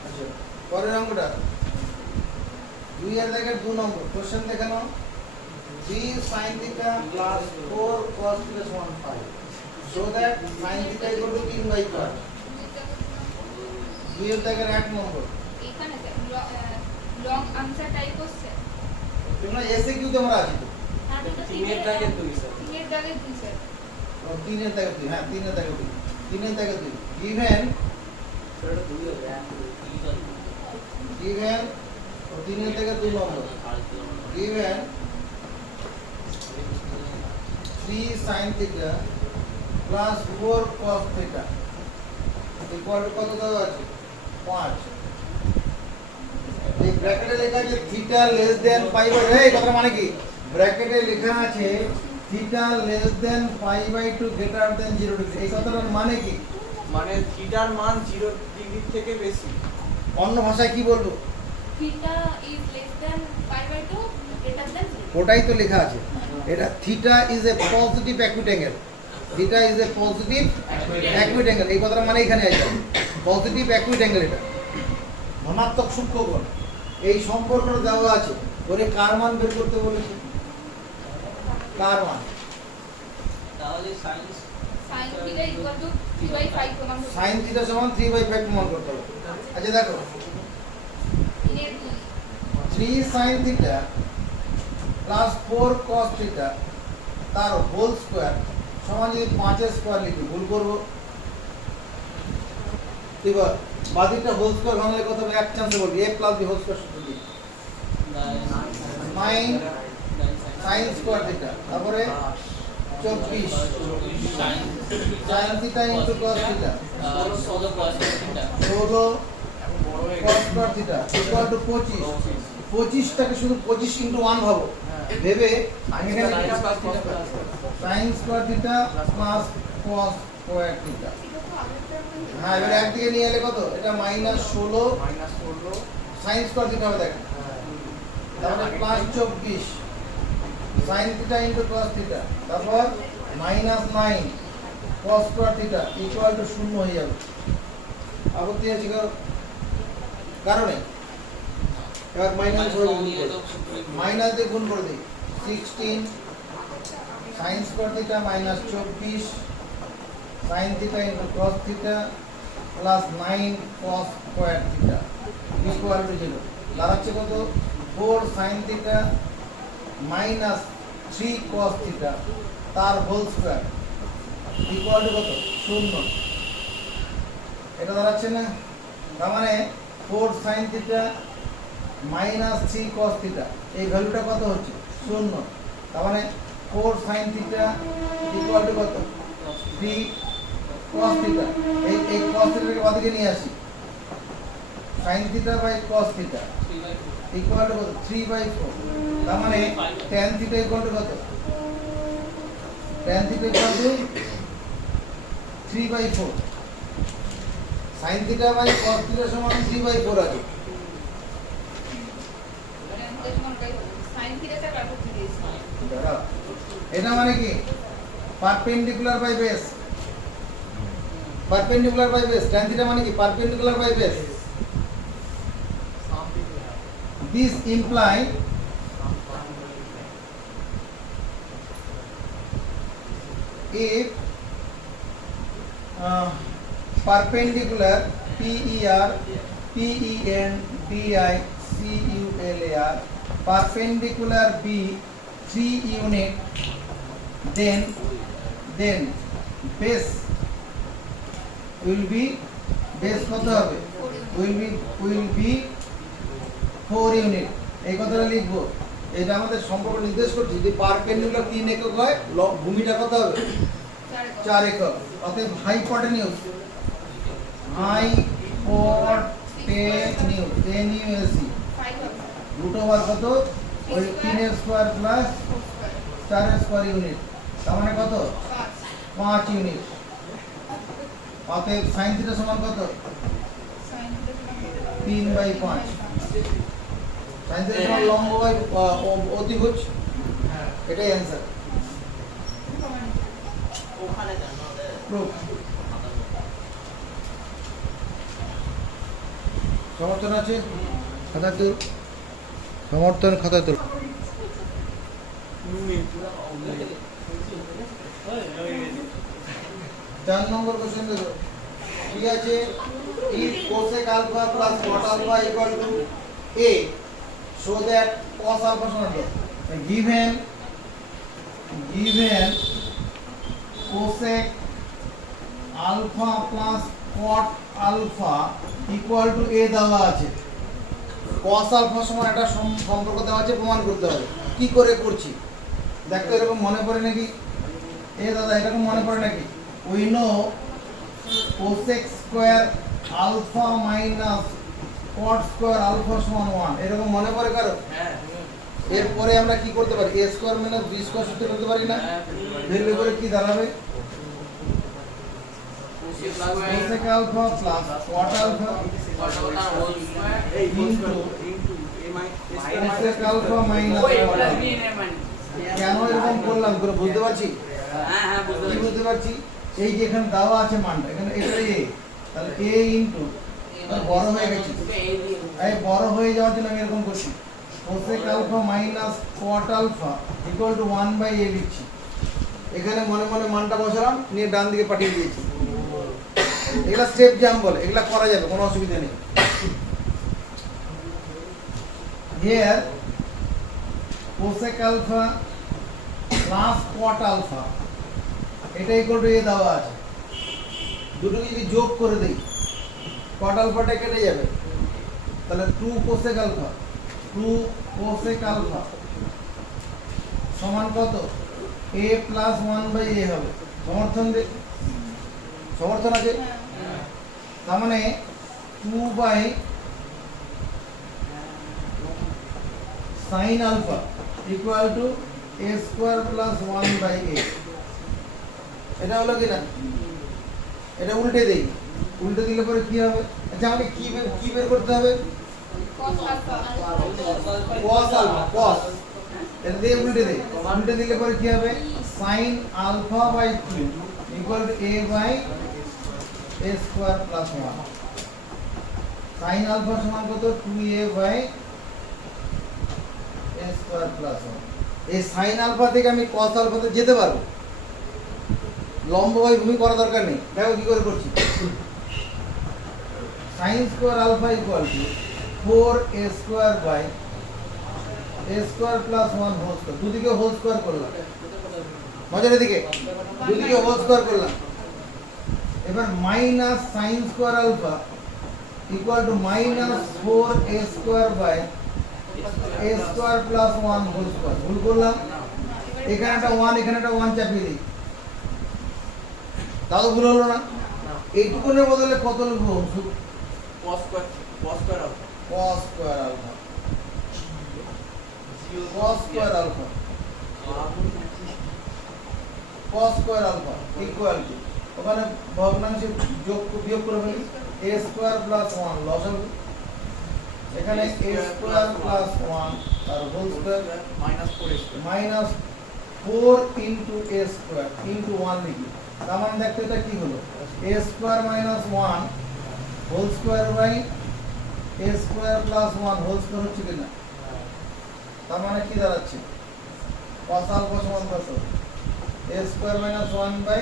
আচ্ছা পরের অঙ্কটা 2 এর দেখে 2 নম্বর কোশ্চেন দেখে নাও 3 sin theta plus 4 cos theta সমান 5 so that sin theta equal to 3/5 2 এর দেখে 1 নম্বর এখানে লং আনসার টাইপ হচ্ছে তোমরা এসে কিউ তোমরা আছে তো হ্যাঁ তো 3 এর দাগে 2 স্যার 3 এর দাগে 2 স্যার 3 এর দেখে 2 হ্যাঁ 3 এর দেখে 2 3 এর দেখে 2 given স্যার 2 হবে given 3 এর দেখে 2 নম্বর given 3 sin theta plus 4 cos theta equal to কত দেওয়া আছে 5 এই ব্র্যাকেটে লেখা আছে theta less than pi by এই কথাটা মানে কি ব্র্যাকেটে লেখা আছে theta less than pi by 2 greater than 0 degree এই কথাটার মানে কি মানে থিটার মান 0 ডিগ্রি থেকে বেশি অন্য ভাষায় কি বলবো theta is less than pi by 2 greater than 0 ওটাই তো লেখা আছে এটা theta is a positive acute angle theta is a positive acute angle এই কথাটা মানে এখানে আছে পজিটিভ অ্যাকুইট অ্যাঙ্গেল এটা ধনাত্মক সূক্ষ্মকোণ এই সম্পর্কটা দেওয়া আছে ওরে কার মান বের করতে বলেছে কার মান তাহলে science sin theta equal to 3/5 প্রমাণ করতে sin থিটা সমান 3/5 প্রমাণ করতে হবে আচ্ছা দেখো 3 এর 2 3 sin theta plus 4 cos theta তার হোল স্কয়ার সমান যদি 5 এর স্কয়ার লিখি ভুল করব এবার বাদিকটা হোল স্কয়ার ভাঙলে কত হবে এক চান্সে বলবি a plus b whole square সূত্র দিয়ে 9 sin স্কয়ার থিটা তারপরে 24 sin theta into cos theta 16 cos square theta equal to 25 25টাকে শুধু 25 ইনটু 1 ভাবো ভেবে আমি এখানে sin square theta plus cos square theta হ্যাঁ এবার একদিকে নিয়ে এলে কত এটা -16 sin স্কয়ার থিটা হবে দেখো তাহলে plus 24 sin theta into cos theta তারপর -9 cos square theta equal to 0 হয়ে যাবে আপত্তি আছে কারণে এবার মাইনাস করে মাইনাস দিয়ে গুণ করে দিই 16 sin square theta -24 sin theta into cos theta plus 9 cos square theta equal to 0 দাঁড়াচ্ছে কত 4 sin theta minus 3 cos theta তার হোল স্কয়ার ইকুয়াল টু কত 0 এটা দাঁড়াচ্ছে না তার মানে 4 sin theta minus 3 cos theta এই ভ্যালুটা কত হচ্ছে 0 তার মানে 4 sin থিটা ইকুয়াল টু কত 3 cos থিটা এই cos থিটাকে বাদিকে নিয়ে আসি sin theta by cos theta equal to কত 3/4 তার মানে tan থিটা ইকুয়াল টু কত tan theta equal to 3/4 sin theta by cos theta সমান 3/4 আছে sin theta টা কাটতে দিয়েছি দাঁড়াও এটা মানে কি perpendicular by base perpendicular by base tan theta মানে কি perpendicular by base this imply if perpendicular perpendicular perpendicular b 3 unit then base will be base কত হবে will be 4 ইউনিট এই কথাটা লিখবো এটা আমাদের সম্পর্ক নির্দেশ করছে যে পারপেন্ডিকুলার 3 একক হয় ভূমিটা কত হবে 4 একক অতএব হাইপোটেনিউস NUSE 5 হবে রুট ওভার কত ওই 3 স্কয়ার প্লাস 4 স্কয়ার ইউনিট, তার মানে কত 5 ইউনিট। অতএব sin থিটা সমান কত 3/5। sin থিটা সমান লম্ব বাই অতিভুজ, এটাই অ্যানসার। ওখানে জানো প্রুফ। সমর্থন আছে খাতা তুল, সমর্থন খাতা তুল। 4 নম্বর কোশ্চেন দেখো, ঠিক আছে। if cosec alpha plus cot alpha equal to a, show that cos alpha সমান কত। given cosec alpha plus cot alpha equal to a দেওয়া আছে, cos alpha সমান একটা সম্পর্ক দেওয়া আছে, প্রমাণ করতে হবে। কি করে করছি দেখো, এরকম মনে পড়ে নাকি দাদা, এরকম মনে পড়ে নাকি? we know cosec square alpha minus cot square alpha সমান 1, এরকম মনে পড়ে কারো? হ্যাঁ এরপরে আমরা কি করতে পারি, a square minus b square সূত্র করতে পারি না? ভেরিয়েবল করে কি দাঁড়াবে, cosec alpha plus cot alpha into cosec alpha minus cot alpha। কেন এরকম করলাম করে বুঝতে পারছি? কি বুঝতে পারছি? এই যে এখানে দেওয়া আছে মানটা, এখানে এটা a, তাহলে a ইনটু বড় হয়ে গেছে, এই বড় হয়ে যাওয়ার জন্য আমি এরকম করছি, cosec alpha minus cot alpha equal to 1/a লিখছি। এখানে মনে মনে মানটা বসালাম, নিয়ে ডান দিকে পাঠিয়ে দিয়েছি। এগুলা স্টেপ জাম্প বলে, এগুলা করা যাবে, কোনো অসুবিধা নেই। here cosec alpha plus cot alpha এটা ইকুয়াল টু a দেওয়া আছে, দুটোকে যদি যোগ করে দেই cot alpha-টা কেটে যাবে, তাহলে 2 cosec alpha সমান কত a plus 1/a হবে। সমর্থন আছে? তার মানে 2/sin alpha equal to a square plus 1/a। এটা হলো কি না? এটা উল্টে দেই, উল্টে দিলে পরে কি হবে? আচ্ছা আমাকে কি বের করতে হবে? cos alpha, cos, এটা দিয়ে উল্টে দেই, উল্টে দিলে পরে কি হবে? sin alpha by 2 equal to a by a square plus 1। sin alpha সমান কত 2a by a square plus 1। এই sin alpha থেকে আমি cos alpha তে যেতে পারবো, লম্ব বাই ভূমি করা দরকার নেই। দেখো কি করে করছি, sin square alpha equal to 4a square by a square plus 1 whole square, দুদিকে হোল স্কয়ার করলাম, মজার দিকে দুদিকে হোল স্কয়ার করলাম। এবার minus sin square alpha equal to minus 4a square by a square plus 1 whole square, ভুল করলাম, এখানে একটা 1 এখানে একটা 1 চাপিয়ে দিই, তাও ভুল হলো না। এইটুকুনের বদলে কত লিখবো? cos square alpha cos square alpha equal to, ওখানে ভগ্নাংশে যোগ বিয়োগ করে ফেলি, a square plus 1 লসাগু, এখানে a square plus 1 আর whole square minus 4a square minus 4 into a square into 1 লিখি। তার মানে দেখতে এটা কি হলো, a square minus 1 whole square by a square plus 1 whole square হচ্ছে কিনা? তার মানে কি দাঁড়াচ্ছে, cos alpha সমান কত a square minus 1 by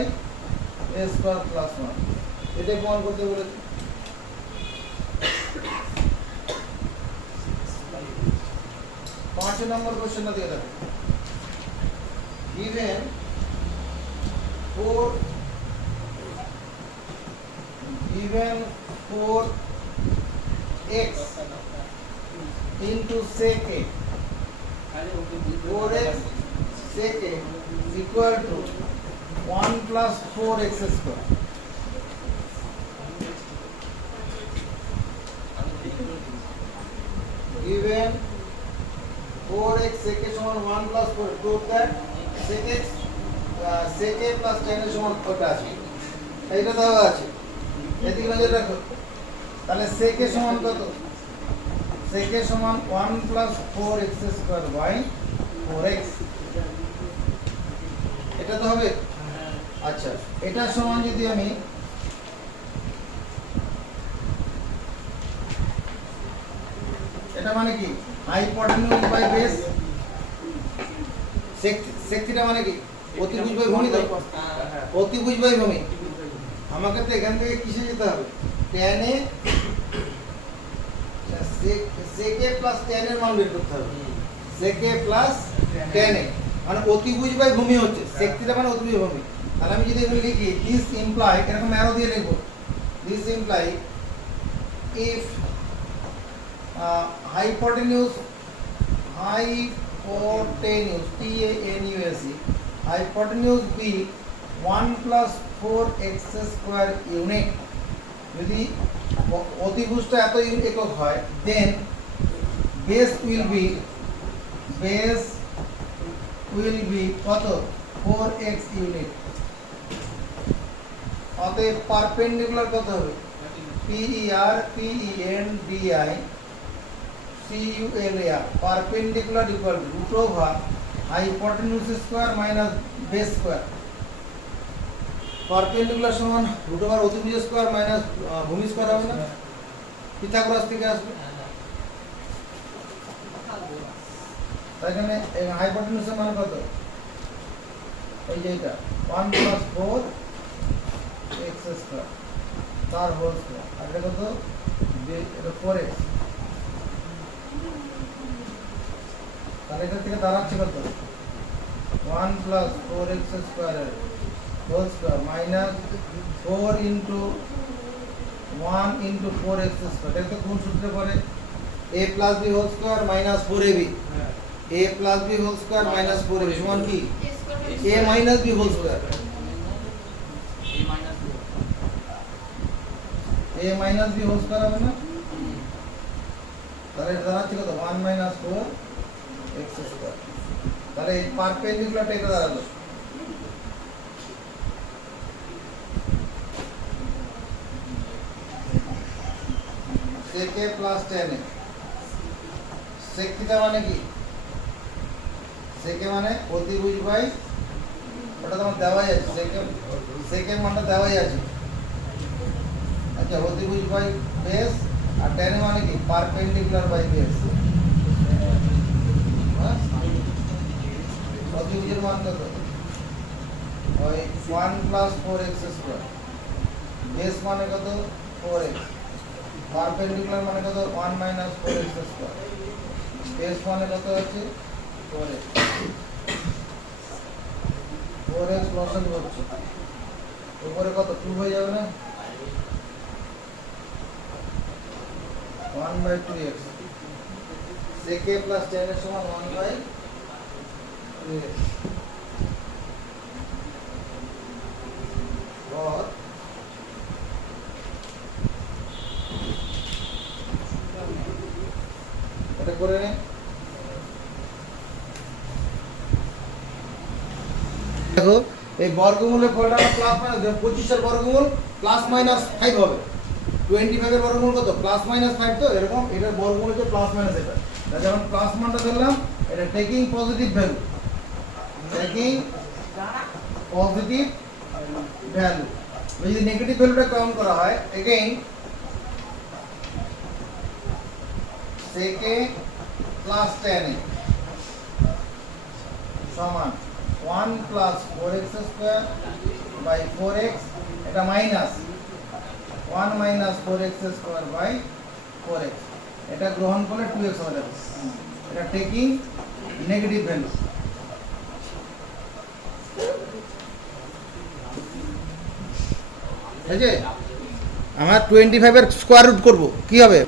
a square plus 1। এটাই প্রমাণ করতে বলেছি। পাঁচ নম্বর কোশ্চেনটা দিয়ে দেখো, given 4x into sec a, 4x sec a equal to 1 plus 4x square। given 4x sec a সমান 1 plus 4 prove that sec x sec a plus tan এর সমান কত আছে এইটা দেওয়া আছে এদিকে নজর রাখো তাহলে sec a সমান কত sec a সমান 1 plus 4x square by 4x এটা তো হবে আচ্ছা এটা সমান যদি আমি এটা মানে কি hypotenuse by base sec theta মানে কি অতিভুজ বাই ভূমি তো অতিভুজ বাই ভূমি আমাকে তো এখান থেকে কিসে যেতে হবে tan a sec a plus tan এর মান বের করতে হবে sec a plus tan a মানে অতিভুজ বাই ভূমি হচ্ছে sec থিটা মানে অতিভুজ ভূমি তাহলে আমি যদি এখানে লিখি this imply এরকম অ্যারো দিয়ে লিখব this imply if hypotenuse hypotenuse be 1 plus 4x square unit যদি অতিভুজটা এত একক হয় then base will be কত 4x unit অতএব পারপেন্ডিকুলার কত হবে PER CULAR perpendicular equal to root over hypotenuse square minus base square perpendicular সমান root over অতিভুজ স্কয়ার মাইনাস ভূমি স্কয়ার হবে না পিথাগোরাস থেকে আসবে তাই এখানে হাইপোটেনিউস এর মান কত এই যে এটা 1 plus 4x square তার হোল স্কয়ার আর এটা কত এটা 4x তাহলে এটা থেকে দাঁড়াচ্ছে কত 1 plus 4x square whole square minus 4 into 1 into 4x square এটা তো কোন সূত্রে পড়ে a plus b whole square minus 4ab a plus b whole square minus 4ab সমান কি a minus b whole square a minus b whole square হবে না তাহলে এটা দাঁড়াচ্ছে কত 1 minus 4 x square তাহলে এই পারপেন্ডিকুলারটা এটা দাঁড়ালো sec a plus tan a sec theta মানে কি sec a মানে অতিভুজ বাই ওটা তোমার দেওয়াই আছে sec এর মানটা দেওয়াই আছে আচ্ছা অতিভুজ বাই বেস আর tan a মানে কি পারপেন্ডিকুলার বাই বেস অতিভুজের মান কত ওই 1 plus 4x square বেস মানে কত 4x পারপেন্ডিকুলার মানে কত 1 minus 4x square বেস মানে কত আছে 4x 4x লসাগু হচ্ছে উপরে কত 2 হয়ে যাবে না 1 by 2x sec a plus tan এর সমান 1 by 2x और এটা করে দেখো এই বর্গমূলের ফলটা প্লাস মাইনাস 25 এর বর্গমূল প্লাস মাইনাস 5 হবে 25 এর বর্গমূল কত প্লাস মাইনাস 5 তো এরকম এটার বর্গমূল হচ্ছে প্লাস মাইনাস এটা তাহলে যখন প্লাস মানটা ধরলাম এটা টেকিং পজিটিভ ভ্যালু যদি নেগেটিভ ভ্যালুটা কাউন্ট করা হয় again sec a plus tan a সমান 1 plus 4x square by 4x এটা minus 1 minus 4x square by 4x এটা গ্রহণ করলে 2x হয়ে যাবে এটা টেকিং নেগেটিভ ভ্যালু ঠিক আছে আমরা 25 এর স্কয়ার রুট করব কি হবে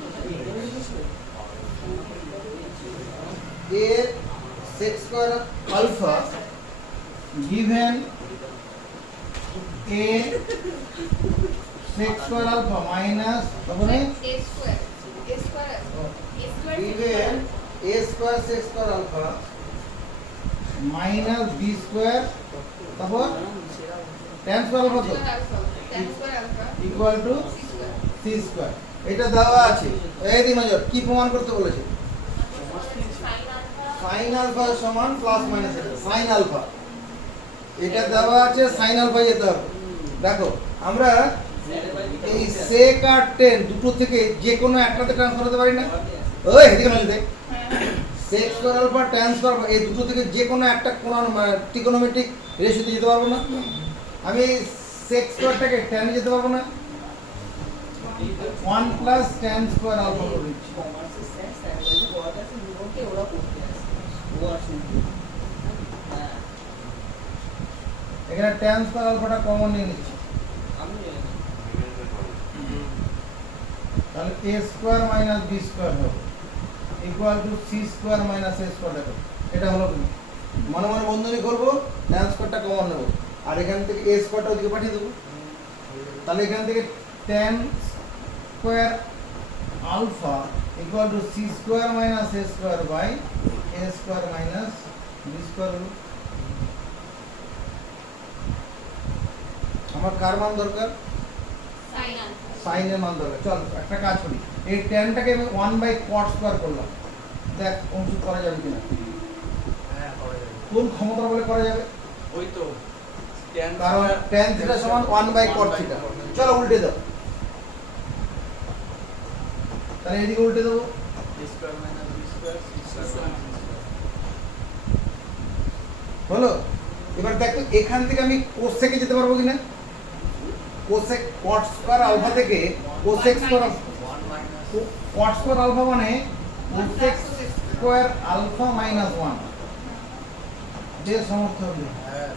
a sec square alpha given a sec square alpha minus তারপরে a square given a square sec square alpha minus b square তারপর tan স্কয়ার আলফা তো tan square alpha equal to c square c square. এটা দেওয়া আছে, এই দিন নজর কি প্রমাণ করতে বলেছে? sin alpha sin আলফা সমান প্লাস মাইনাস এটা sin আলফা, এটা দেওয়া আছে sin আলফা যেতে হবে। দেখো আমরা এই sec আর tan দুটো থেকে যে কোনো একটাতে ট্রান্সফার হতে পারি না? ওই এদিকে নজর দে, sec square alpha tan square alpha এই দুটো থেকে যে কোনো একটা কোন ট্রিগোনোমেট্রিক রেশিওতে যেতে পারবো না? আমি sec স্কয়ারটাকে tan এ যেতে পারবো না? 1 প্লাস tan স্কয়ার আলফা করে দিচ্ছি। এখানে tan স্কয়ার আলফাটা কমন নিয়ে নিচ্ছি, তাহলে a square minus b square হবে equal to c square minus a square. দেখো এটা হলো কি মনে মনে বন্ধনী করব, tan স্কয়ারটা কমন নেব আর এখান থেকে a স্কয়ারটা ওদিকে পাঠিয়ে দেব। তাহলে এখান থেকে tan square alpha equal to c square minus a square by a square minus b square হলো। আমার কার মান দরকার? sin alpha সাইন এর মান দরকার। চল একটা কাজ করি, এই ট্যানটাকে আমি 1/cot স্কয়ার করলাম, দেখ অংশ করা যাবে কিনা, হ্যাঁ করা যাবে। কোন ক্ষমতা বলে করা যাবে? ওই তো tan কারণ tan থিটা সমান 1/cot থিটা। চলো উল্টে দাও, তাহলে এদিকে উল্টে দেবো। a square minus b square c square minus c square। হলো, এবার দেখো এখান থেকে আমি কোসেকে যেতে পারবো কিনা? কোসেক cot স্কয়ার আলফা থেকে cosec square 1 minus cot square alpha মানে কোসেক স্কয়ার আলফা মাইনাস 1 যে সমর্থ হবে, হ্যাঁ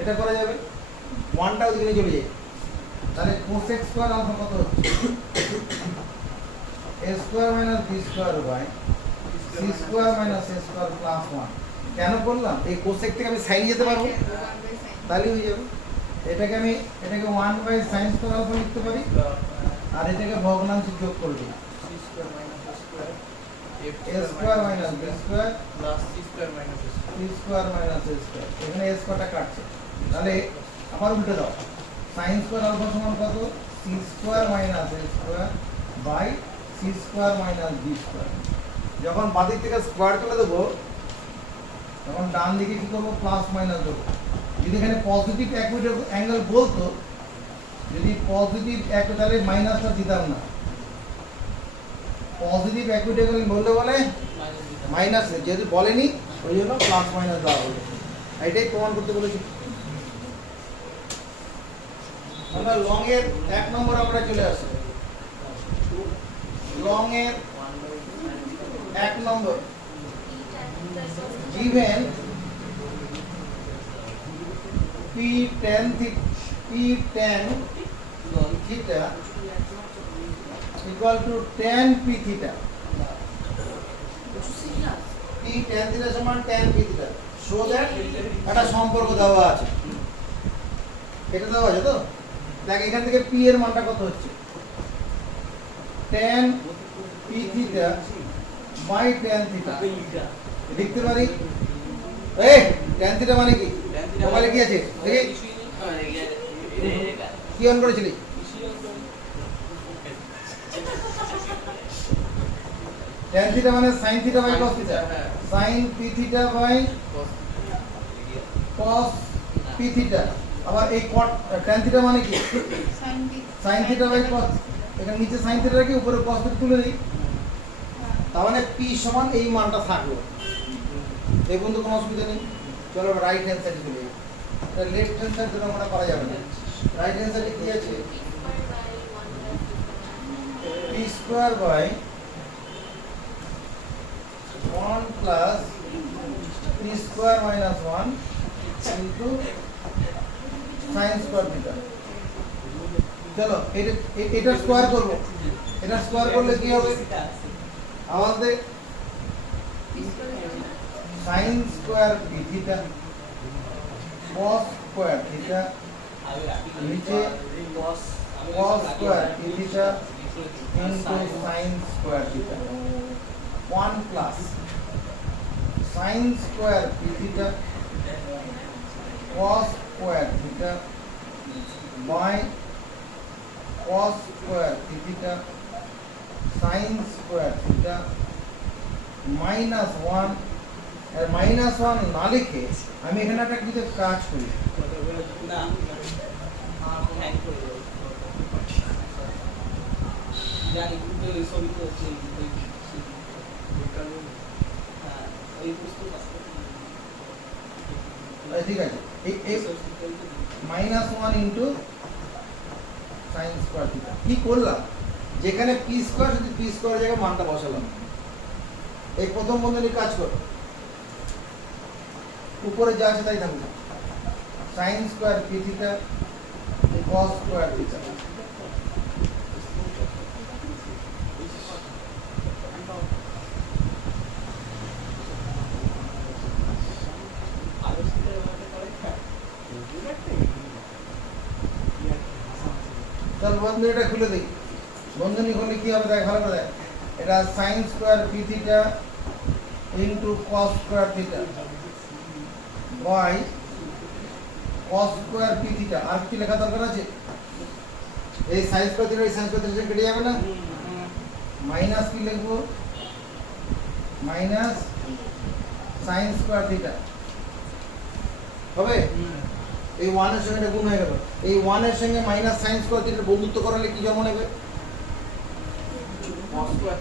এটা করা যাবে। 1টা ওদিকে নিয়ে চলে যায়, তাহলে কোসেক স্কয়ার আলফা কত হচ্ছে? a square minus b square by c square minus a square plus 1। কেন করলাম? এই কোসেক থেকে আমি সাইন যেতে পারবো, তাহলে হয়ে যাবে। এটাকে 1 sin স্কয়ার আলফা লিখতে পারি আর এটাকে ভগ্নাংশে যোগ করে দিই, c square minus a square a square minus b square plus c square minus a square। c square minus a square. এখানে a স্কয়ারটা কাটছে, তাহলে আবার উল্টে দাও, sin স্কয়ার আলফা সমান কত? c square minus a square by c square minus b square. যখন বাদিক থেকে স্কয়ার তুলে দেবো তখন ডান দিকে কি করবো? প্লাস মাইনাস দেবো। যদি এখানে পজিটিভ অ্যাঙ্গেল বলতো, যদি পজিটিভ একটা তাহলে মাইনাসটা দিতাম না, পজিটিভ অ্যাকুইট অ্যাঙ্গেল বললে বলে মাইনাস, যেহেতু বলেনি ওই জন্য প্লাস মাইনাস দেওয়া হলো। এটাই প্রমাণ করতে বলেছি। আমরা লং এর 1 নম্বর আমরা চলে আসি। লং এর 1 নম্বর, given p tan theta equal to tan p theta, p tan theta সমান tan p theta, so that একটা সম্পর্ক দেওয়া আছে, এটা দেওয়া আছে তো। দেখ এখান থেকে p এর মানটা কত হচ্ছে? tan p theta by tan theta লিখতে পারি। এই tan theta মানে কি? মোবাইলে কি আছে দেখি, কি অন করেছিলি? tan theta মানে sin theta by cos theta, sin p theta by cos p theta। আবার এই cot tan theta মানে কি? sin theta by cos, এখানে নিচে sin theta রেখে উপরে cos theta তুলে দিই, তার মানে p সমান এই মানটা থাকলো। এই পর্যন্ত কোনো অসুবিধা নেই। চলো রাইট হ্যান্ড সাইডে চলে যাই, এটা লেফট হ্যান্ড সাইড ধরে আমরা করা যাবে না। রাইট হ্যান্ড সাইডে কি আছে? p square by 1 plus p square minus 1 into sin square theta. চলো এটা স্কয়ার করব, এটা স্কয়ার করলে কি হবে? আমাদের sin square p theta cos square theta নিচে cos square p theta into sin square theta 1 plus sin square p theta cos square theta by cos square p theta sin square theta minus 1 R minus 1 না লিখে আমি এখানে একটা কিছু কাজ করি না হ্যাং করে দাও জানি কিন্তু এই ছবি তো আছে হ্যাঁ এই পুস্তক আছে ঠিক আছে এই minus 1 into sign square theta কি করলাম যেখানে পি স্কোয়ার শুধু পি স্কোয়ার জায়গায় মানটা বসালাম এই প্রথম বন্ধনী কাজ করো উপরে যা আছে তাই থাকবে sign square pi theta cos square theta চল বন্ধনীটা খুলে দিই বন্ধনী খুলে কি হবে দেখ ভালো করে দেখ এটা sine square pi theta into cos square theta by cos square pi theta আর কি লেখা দরকার আছে এই সাইন স্কোয়ার থিটা এই সাইন স্কোয়ার থিটা কেটে যাবে না মাইনাস কি লিখবো মাইনাস সাইন স্কোয়ার থিটা হবে এই 1 এর সঙ্গে এটা গুণ হয়ে গেল এই 1 এর সঙ্গে মাইনাস সাইন স্কোয়ার থিটা বন্ধুত্ব করালে কি জন্ম নেবে cos স্কয়ার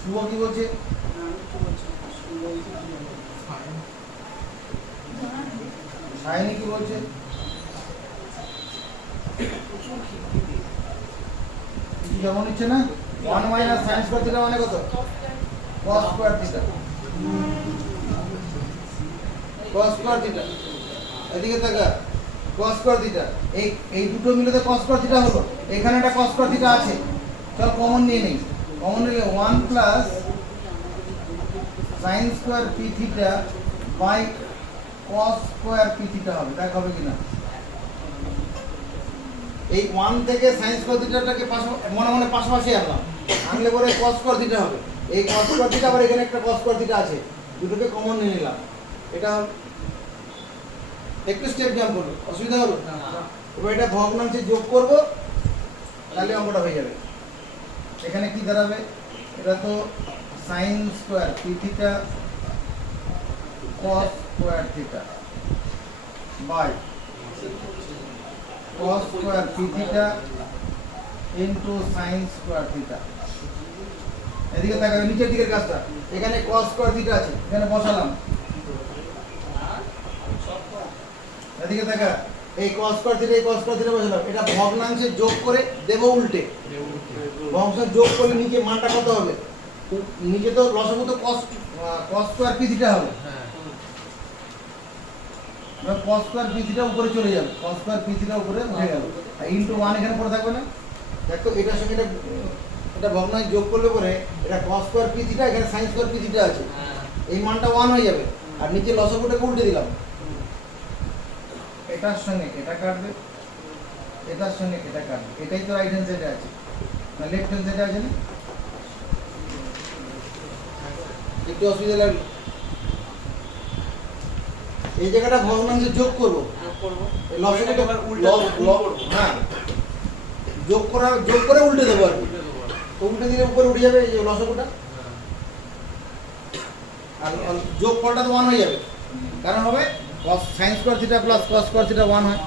শুভ কি বলছে সাইন কি বলছে কিছু জন্ম নিচ্ছে না 1 মাইনাস সাইন স্কোয়ার থিটা মানে কত cos square theta cos square theta এদিকে তাকা cos স্কোয়ার থিটা এই দুটো মিলে তো cos স্কোয়ার থিটা হলো এখানে একটা cos স্কোয়ার থিটা আছে চল কমন নিয়ে নেই কমন নিলে 1 plus sin square p theta by cos square p theta হবে দেখ হবে কিনা এই 1 থেকে sin স্কোয়ার থিটাটাকে মনে মনে পাশাপাশি আনলাম আনলে পরে cos স্কোয়ার থিটা হবে এই cos স্কোয়ার থিটা আবার এখানে একটা cos স্কোয়ার থিটা আছে দুটোকে কমন নিয়ে নিলাম এটা একটু স্টেপ জাম্প করব অসুবিধা হলো এবার এটা ভগ্নাংশে যোগ করব তাহলে অঙ্কটা হয়ে যাবে এখানে কি দাঁড়াবে এটা তো sin square p theta cos square theta by cos square p theta into sin square theta এদিকে তাকাবে নিচের দিকের কাজটা এখানে cos স্কয়ার থিটা আছে এখানে বসালাম এদিকে দেখা এই cos স্কয়ার থিটা এই cos স্কয়ার থিটা বসালাম এটা ভগ্নাংশে যোগ করে দেব উল্টে ভগ্নাংশে যোগ করলে নিচে মানটা কত হবে নিচে তো লসাগু তো cos স্কয়ার p থিটা হবে হ্যাঁ cos স্কয়ার p থিটা উপরে চলে যাবে cos স্কয়ার p থিটা উপরে উঠে গেল আর ইনটু 1 এখানে পড়ে থাকবে না দেখো এটার সঙ্গে এটা ভগ্নাংশে যোগ করলে পরে এটা cos স্কয়ার p থিটা এখানে sin স্কয়ার p থিটা আছে এই মানটা 1 হয়ে যাবে আর নিচে লসাগুটাকে উল্টে দিলাম এটার সঙ্গে এটা কাটবে এটার সঙ্গে এটা কাটবে এটাই তো রাইট হ্যান্ড সাইডে আছে না লেফট হ্যান্ড সাইডে আছে না একটু অসুবিধা লাগলো এই জায়গাটা ভগ্নাংশে যোগ করব এই লসাগুটা হ্যাঁ যোগ করে উল্টে দেবো আর কি তো উল্টে দিলে উপরে উঠে যাবে এই যে লসাগুটা আর যোগ ফলটা তো 1 হয়ে যাবে কারণ হবে cos sin square theta plus cos square theta 1 হয়